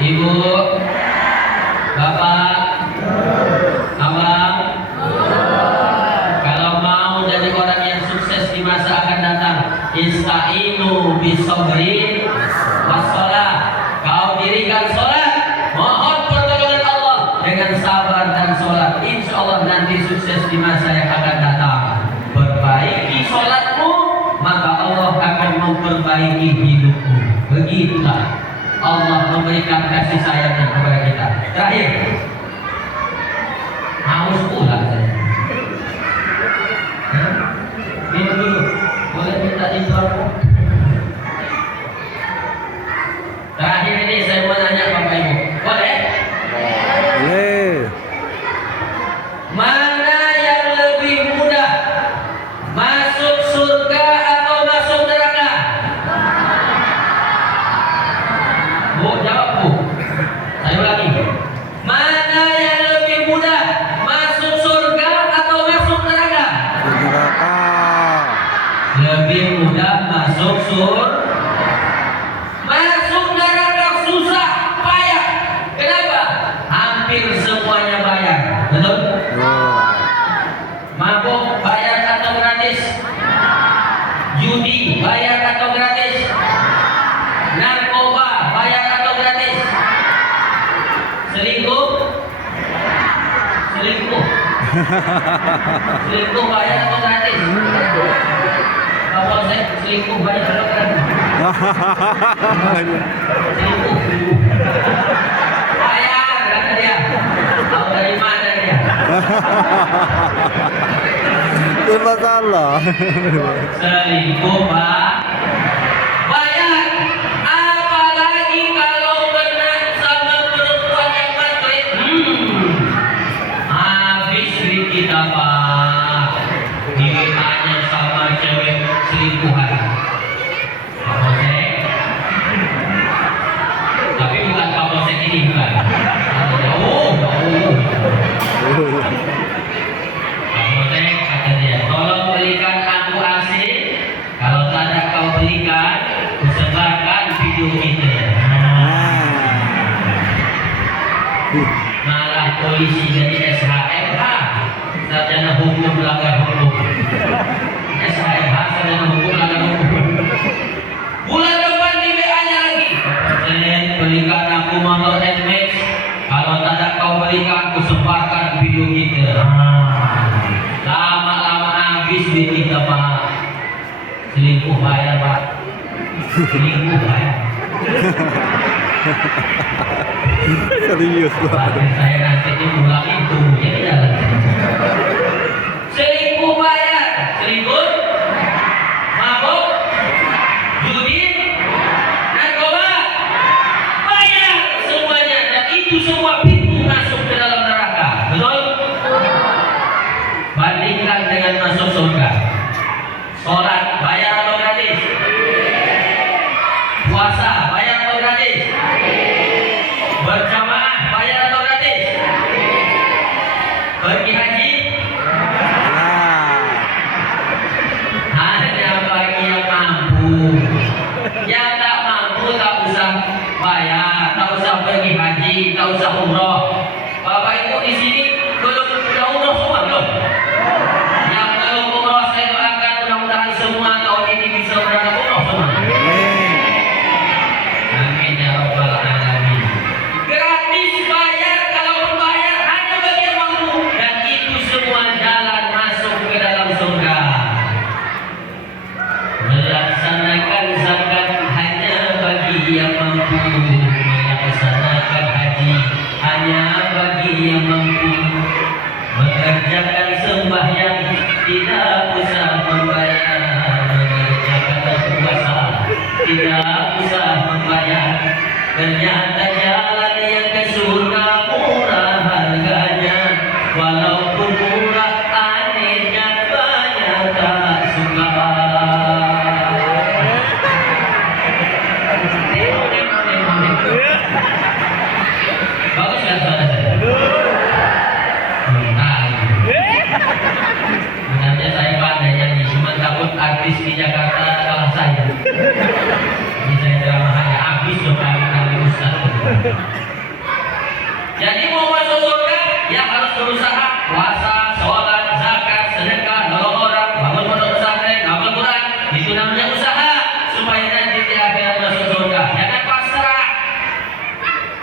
Ibu, Bapak, Abang, kalau mau jadi orang yang sukses di masa akan datang, istainu bisobri wassalah. Kau dirikan sholat, mohon pertolongan Allah dengan sabar dan sholat. Insya Allah nanti sukses di masa yang akan datang. Perbaiki sholatmu, maka Allah akan memperbaiki hidupmu. Begitulah Allah memberikan kasih sayangnya kepada kita. Terakhir, haus pula saya. Minum dulu, boleh minta dibuat. Terakhir ini saya mau nanya Bapak Ibu, boleh? Boleh. Mana yang lebih mudah, masuk surga atau masuk neraka? Bu, jawab Bu. Saya ulangi. Mana yang lebih mudah, masuk surga atau masuk neraka? Neraka. Lebih mudah masuk surga. Masuk neraka susah, payah. Kenapa? Hampir semuanya bayar. Betul? Oh. Mabuk bayar atau gratis? Judi bayar atau gratis? Narkoba bayar atau gratis? Selingkuh? Selingkuh? Selingkuh bayar atau gratis? Kalau saya selingkuh bayar atau gratis? Selingkuh. Bayar kata dia. Tahu dari mana dia? Itu masalah. Selingkuh Pak, bayar. Apalagi kalau kena sama perempuan yang matre, habis duit kita Pak. Ditanya sama cewek selingkuhan. Pak Bosek, tapi bukan Pak Bosek ini bukan. Jauh. Pak Bosek kata dia, tolong belikan aku AC. Kalau tidak kau belikan, kusebarkan video kita. Malah polisi dari SHMH, sarjana hukum melanggar hukum. SHMH sarjana hukum melanggar hukum. Bulan depan di WA-nya lagi. Belikan aku motor NMAX. Kalau tidak kau belikan, kusebarkan video kita. Lama-lama habis duit kita Pak. Selingkuh bayar Pak. Selingkuh bayar. Serius lah. Badan saya nanti diulang itu jadi jalan. Selingkuh bayar. Selingkuh, mabuk, judi, narkoba, bayar semuanya. Dan itu semua pintu masuk ke dalam neraka. Betul? Bandingkan dengan masuk surga. Sholat bayar atau gratis? Puasa bayar atau gratis? Berjamaah bayar atau gratis? Pergi haji? Hanya bagi yang mampu. Yang tak mampu tak usah bayar, tak usah pergi haji, tak usah umroh. Bapak Ibu di sini belum udah umroh semua belum? Yang belum umroh saya doakan mudah-mudahan semua tahun ini bisa berangkat umroh semua. Amin ya rabbal alamin. Gratis bayar, kalau bayar hanya bagi yang mampu, dan itu semua jalan masuk ke dalam surga. Melaksanakan zakat hanya bagi yang mampu, melaksanakan haji hanya bagi yang mampu, mengerjakan sembahyang tidak usah membayar, mengerjakan puasa tidak usah membayar. Ternyata jalan yang ke surga murah harganya, walaupun murah anehnya banyak tak suka. Bagus kan suara saya? Sebenarnya saya pandai nyanyi, cuma takut artis di Jakarta kalah saya. Jadi saya drama hanya habis loh kali Ustaz. Jadi mau masuk surga, ya harus berusaha puasa, sholat, zakat, sedekah, nolong orang, bangun pondok pesantren, hafal Quran. Itu namanya usaha supaya nanti di akhirat masuk surga. Jangan pasrah.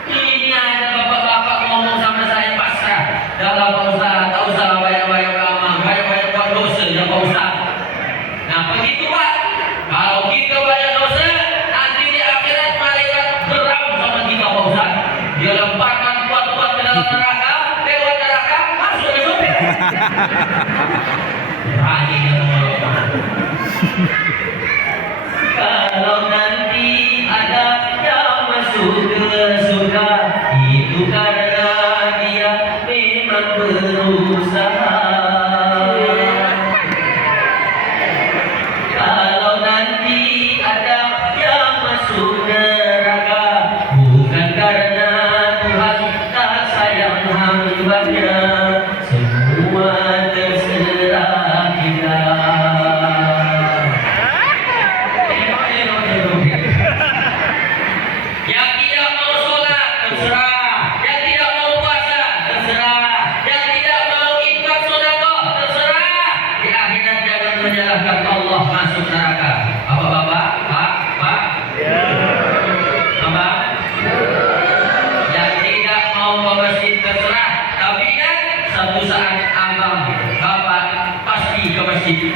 Ini ada bapak-bapak ngomong sama saya pasrah. Dalam Pak Ustaz, tak usah banyak-banyak amal, banyak-banyak buat dosa ya Pak Ustaz. Nah begitu Pak. Kalau kita banyak dosa, nanti di akhirat malaikat geram sama kita Pak Ustaz. Dia lemparkan kuat-kuat ke dalam neraka, lewat neraka, masuk ke surga. Berani dia ngomong. Kalau nanti ada yang masuk ke surga, itu karena dia memang berusaha. Kalau nanti ada yang masuk neraka, bukan karena Tuhan tak sayang hambanya, semua terserah kita. Yang tidak mau sholat terserah, yang tidak mau puasa terserah, yang tidak mau infak sedekah terserah. Di akhirat jangan menyalahkan Allah, masuk neraka. Apa Bapak? Pak? Pak? Bapak? Yang tidak mau ke masjid terserah, tapi kan satu saat abang, bapak pasti ke masjid.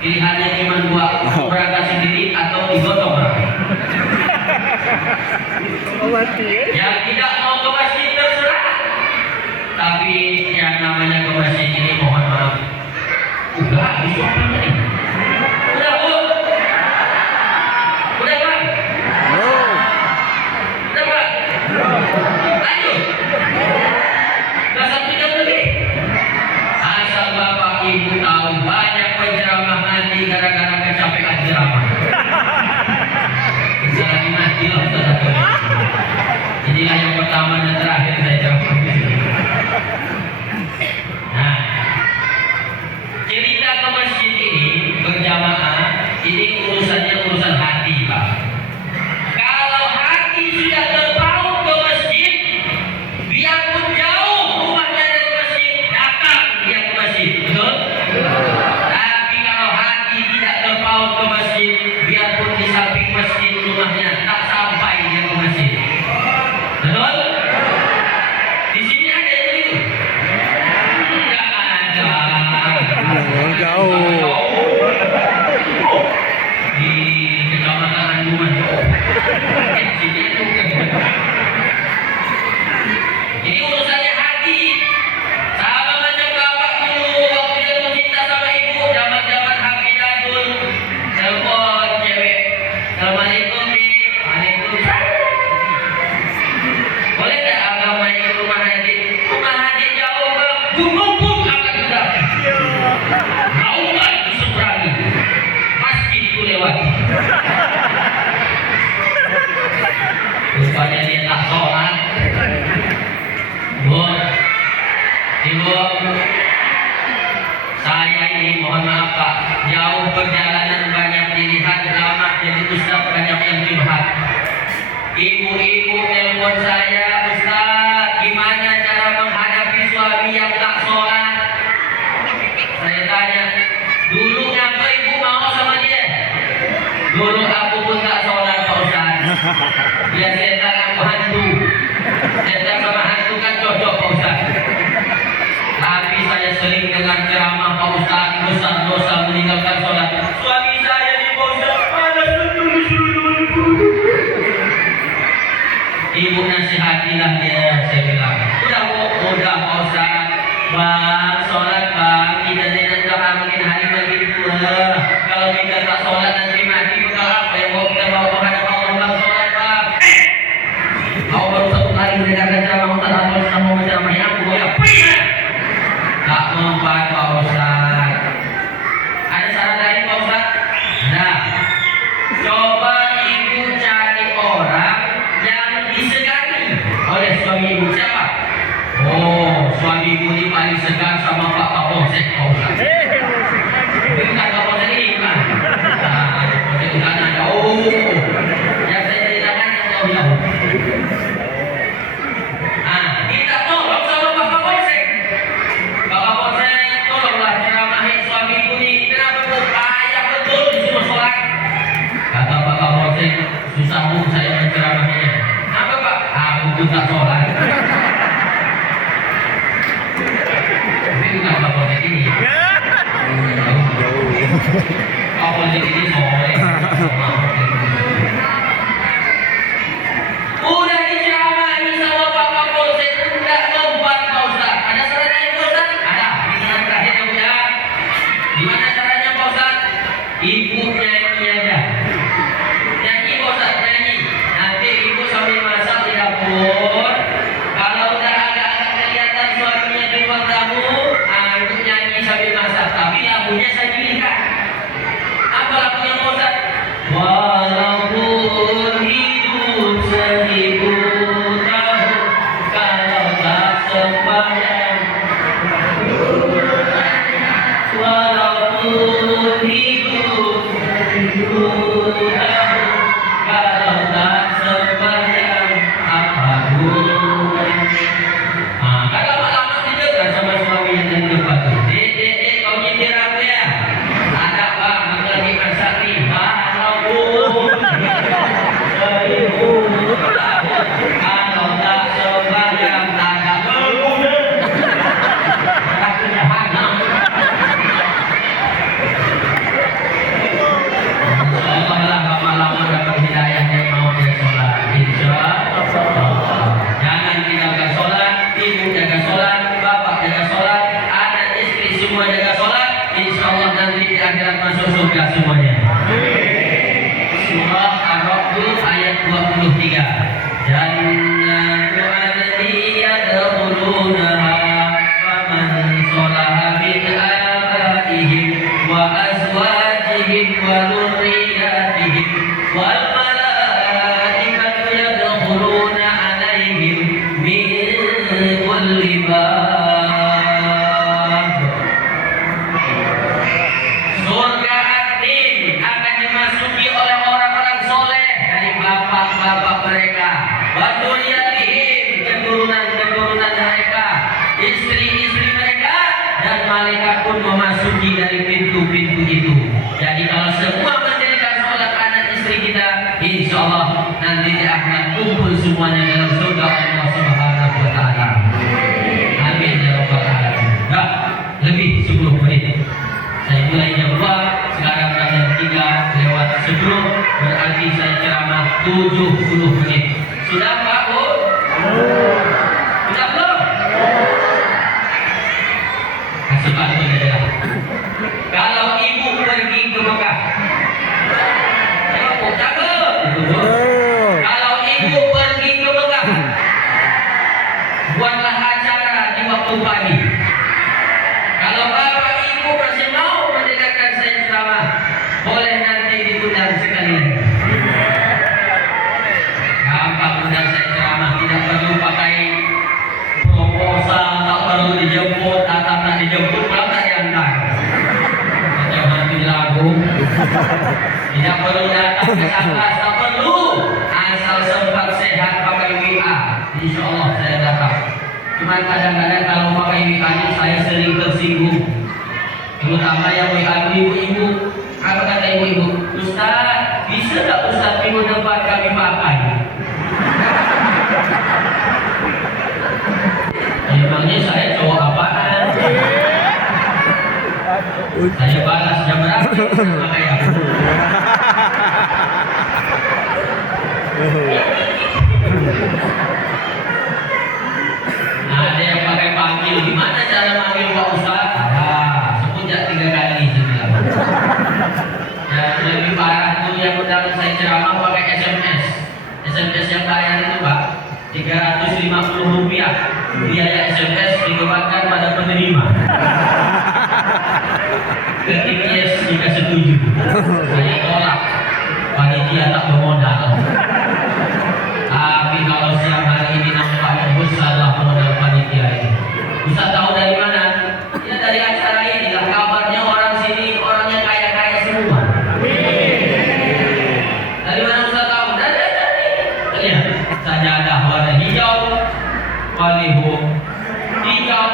Pilihannya cuma dua, berangkat sendiri atau digotong orang. Yang tidak mau ke masjid terserah, tapi yang namanya ke masjid ini mohon maaf, udah habis waktunya nih. Udah Bu? Udah Bang? Udah Bang? Lanjut. Udah 1 jam lebih. Asal Bapak Ibu tahu, banyak penceramah mati gara-gara kecapean ceramah. Bisa lagi mati loh saudara. Inilah yang pertama dan terakhir saya ceramah. Nah, cerita ke masjid ini berjamaah, ini urusannya urusan hati Pak. Kalau hati sudah terpaut ke masjid, biarpun jauh rumahnya dari masjid, datang dia ke masjid, betul? Tapi kalau hati tidak terpaut ke masjid, biarpun di samping masjid rumahnya, tak sampai dia ke masjid, betul? Di sini ada yang begitu? Tidak ada. Jangan jauh. Di kecamatan Anduman. Sini juga. Ini urusannya hati. Sama macam bapak dulu waktu dia cinta sama ibu, zaman-zaman HP jadul, telepon cewek, assalamualaikum Mi, waalaikumsalam. Boleh tak abang main ke rumah Hadid? Rumah Hadid jauh bang, bum akan gerak. Mau nggak diseberangi? Masjid itu lewat. Rupanya dia tak sholat. Bu, Ibu, saya ini mohon maaf Pak, jauh perjalanan banyak dilihat, lama jadi Ustaz banyak yang curhat. Ibu-ibu telepon saya, Ustaz, gimana cara menghadapi suami yang tak sholat? Saya tanya, dulu ngapa ibu mau sama dia? Dulu aku pun tak sholat Pak Ustaz. Dia setan aku hantu. Setan sama hantu kan cocok Pak Ustaz. Tapi saya sering dengar ceramah Pak Ustaz, dosa-dosa meninggalkan sholat. Suami saya di Pak Ustaz, panas betul disuruh. Ibu nasihatilah dia, saya bilang. Udah Pak Ustaz. Bang, sholat bang, kita tidak mungkin hari begitu. Kalau kita tak sholat nanti mati, bekal apa yang mau kita bawa menghadap Allah bang, sholat bang. Kau baru 1 kali mendengarkan ceramah Ustaz atau sama ceramah yang aku goyang. Tak mempan Pak Ustaz. Ada saran lain Pak Ustaz? Nah, coba ibu cari orang yang disegani oleh suami ibu. Siapa? Oh, suami ibu ini paling segan sama Pak Kapolsek Pak Ustaz. Bukan Kapolsek ini bukan. Nah, Kapolsek di sana ada. Oh, yang saya ceritakan yang tahu. aku tak sholat. Tapi kenapa politik ini? Oh, politik ini soleh. Udah diceramahi sama Pak Kapolsek, tidak membuat Pak Ustaz. Ada sarannya Pak Ustaz? Ada. Ini saran terakhir ya Bu ya. Gimana caranya Pak Ustaz? Ibu nyanyi aja. Nyanyi Pak Ustaz, nyanyi. Nanti ibu sambil masak di dapur. Kalau udah agak-agak kelihatan suaminya di ruang tamu, ibu nyanyi sambil masak. Tapi lagunya saya pilihkan. Apa lagunya Pak Ustaz? Walaupun hidup 1000 tahun, kalau tak sembahyang. Walaupun hidup 1000 tahun, kalau tak sembahyang, apa gunanya? Kan lama-lama didengar sama suaminya dari depan tuh. Dek, kau nyetir aku ya? Ada bang, aku lagi masak nih. Walaupun 1000 tahun, kalau tak sembahyang, tak ada berguna. Aku jahanam. Allah lah lama-lama dapat hidayah yang mau dia sholat. Insya Allah. Jangan tinggalkan sholat, ibu jaga sholat, bapak jaga sholat, anak istri semua jaga sholat. Insya Allah nanti di akhirat masuk surga semuanya. Surah Ar-Ra'd ayat 23. Jannatu adnin yadkhulunaha faman sholaha min abaihim wa azwajihim wa dhurriyyatihim wal malaikatu yadkhuluna alaihim min kulli bab. Surga adnin akan dimasuki oleh orang-orang soleh dari bapak-bapak mereka, waduriyatihim, keturunan-keturunan mereka, istri-istri mereka, dan malaikat pun memasuki dari pintu-pintu itu. Jadi kalau semua menjadikan sholat anak istri kita, insya Allah nanti di akhirat kumpul semuanya dalam surga Allah Subhanahu wa Ta'ala. Amin ya rabbal alamin. Enggak lebih 10 menit. Saya mulai jam 2, sekarang jam 3:10, berarti saya ceramah 70 menit. Sudah Pak Bu? Sudah belum? Kasih pantun aja. Kalau ibu pergi ke Mekah, cakep. Kalau ibu pergi ke Mekah, buatlah acara di waktu pagi. Kalau bapak ibu masih mau mendengarkan saya ceramah, boleh nanti diundang sekali lagi. Gampang undang saya ceramah, tidak perlu pakai proposal, tak perlu dijemput, datang tak dijemput, pulang tak diantar. Macam hantu lagu. Tidak perlu datang ke atas, tak perlu. Asal sempat sehat pakai WA, insya Allah saya datang. Cuma kadang-kadang kalau pakai WA ini saya sering tersinggung, terutama yang WA ibu-ibu. Apa kata ibu-ibu? Ustaz, bisa tak Ustaz minggu depan kami pakai? Emangnya saya cowok apaan? Saya balas jam berapa? Pakai aku. Ada yang pakai panggil, gimana cara manggil Pak Ustaz? Sebut ya 3 kali sebilang. Dan lebih parah itu yang undang saya ceramah pakai SMS. SMS yang bayar itu Pak, Rp350. Biaya SMS dikeluarkan pada penerima. Ketik yes jika setuju. Saya tolak. Panitia tak bermodal. Tapi kalau siang hari ini nampaknya besarlah modal panitia ini. Bisa tahu dari mana? Ya dari acara ini lah. Kabarnya orang sini orangnya kaya-kaya semua. Dari mana Ustaz tahu? Dari lihat sajadah warna hijau, baliho hijau,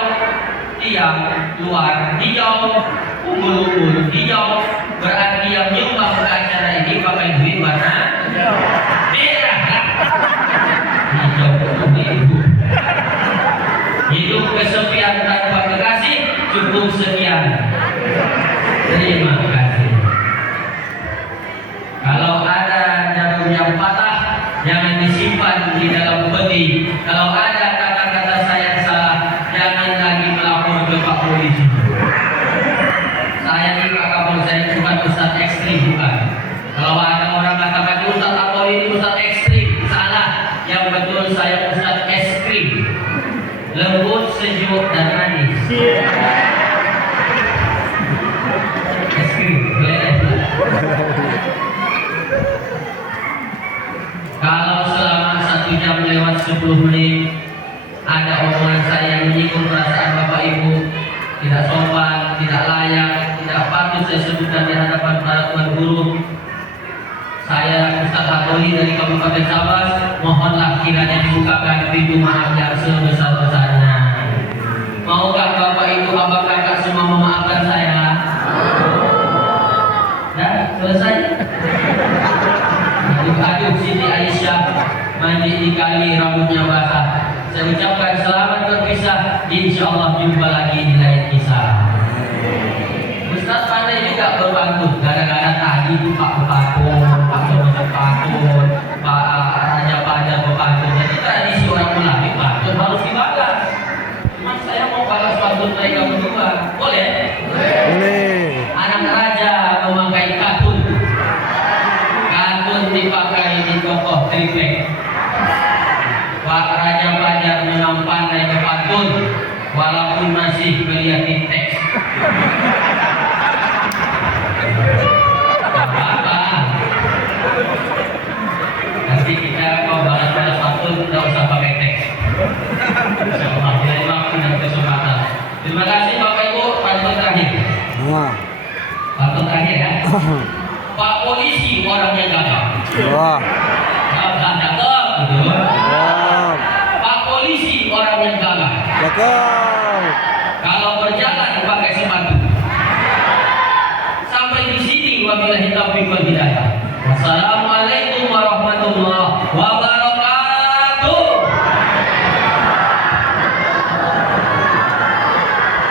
tiang luar hijau, umbul-umbul hijau. Berarti yang nyumbang ke acara ini pakai duit warna merah. Hijau ibu. Hidup kesepian tanpa kekasih cukup sekian. Terima kasih. Kalau ada jarum yang patah, jangan disimpan di dalam peti. Kalau ada kata-kata saya salah, jangan lagi melapor ke Pak Polisi. Saya ini Pak Kapolri, saya bukan Ustadz ekstrim, bukan. Kalau ada orang katakan Ustadz Kapolri ini Ustadz ekstrim, salah. Yang betul saya Ustadz ekstrim, lembut, sejuk, dan manis. Ekstrim, kalau selama 1 jam lewat 10 menit ada omongan saya yang menyinggung perasaan Bapak Ibu, tidak sopan, tidak layak, tidak patut saya sebutkan di hadapan para tuan guru, saya Ustadz Antoni dari Kabupaten Sabas, mohonlah kiranya dibukakan pintu maaf yang sebesar-besarnya. Maukah Bapak Ibu, abang kakak semua memaafkan saya? Dah selesai. Aduh Siti Aisyah mandi di kali rambutnya basah. Saya ucapkan selamat berpisah. Insya Allah jumpa lagi di lain kisah. Ustaz pandai juga berpantun. Gara-gara tadi itu Pak berpantun, Pak berpantun, Pak Raja Pajar berpantun. Jadi tradisi orang Melayu pantun harus dibalas. Cuma saya mau balas pantun mereka berdua. Boleh? Boleh. Anak raja memakai katun. Katun dipakai di tokoh triplek. Pak Raja Pajar memang pandai berpantun, walaupun masih melihat di teks. Apa? Nanti kita mau balas-balas pantun, tidak usah pakai teks. Insyaallah, dari waktu dan kesempatan. Terima kasih Bapak Ibu. Pantun terakhir. Wah. Pantun terakhir ya. Pak Polisi orang yang gagal. Wah. Gagal, gitu. Wah. Pak Polisi orang yang gagal. Gagal. Kalau berjalan pakai sepatu. Sampai di sini wabillahi taufiq wal hidayah. Wassalamu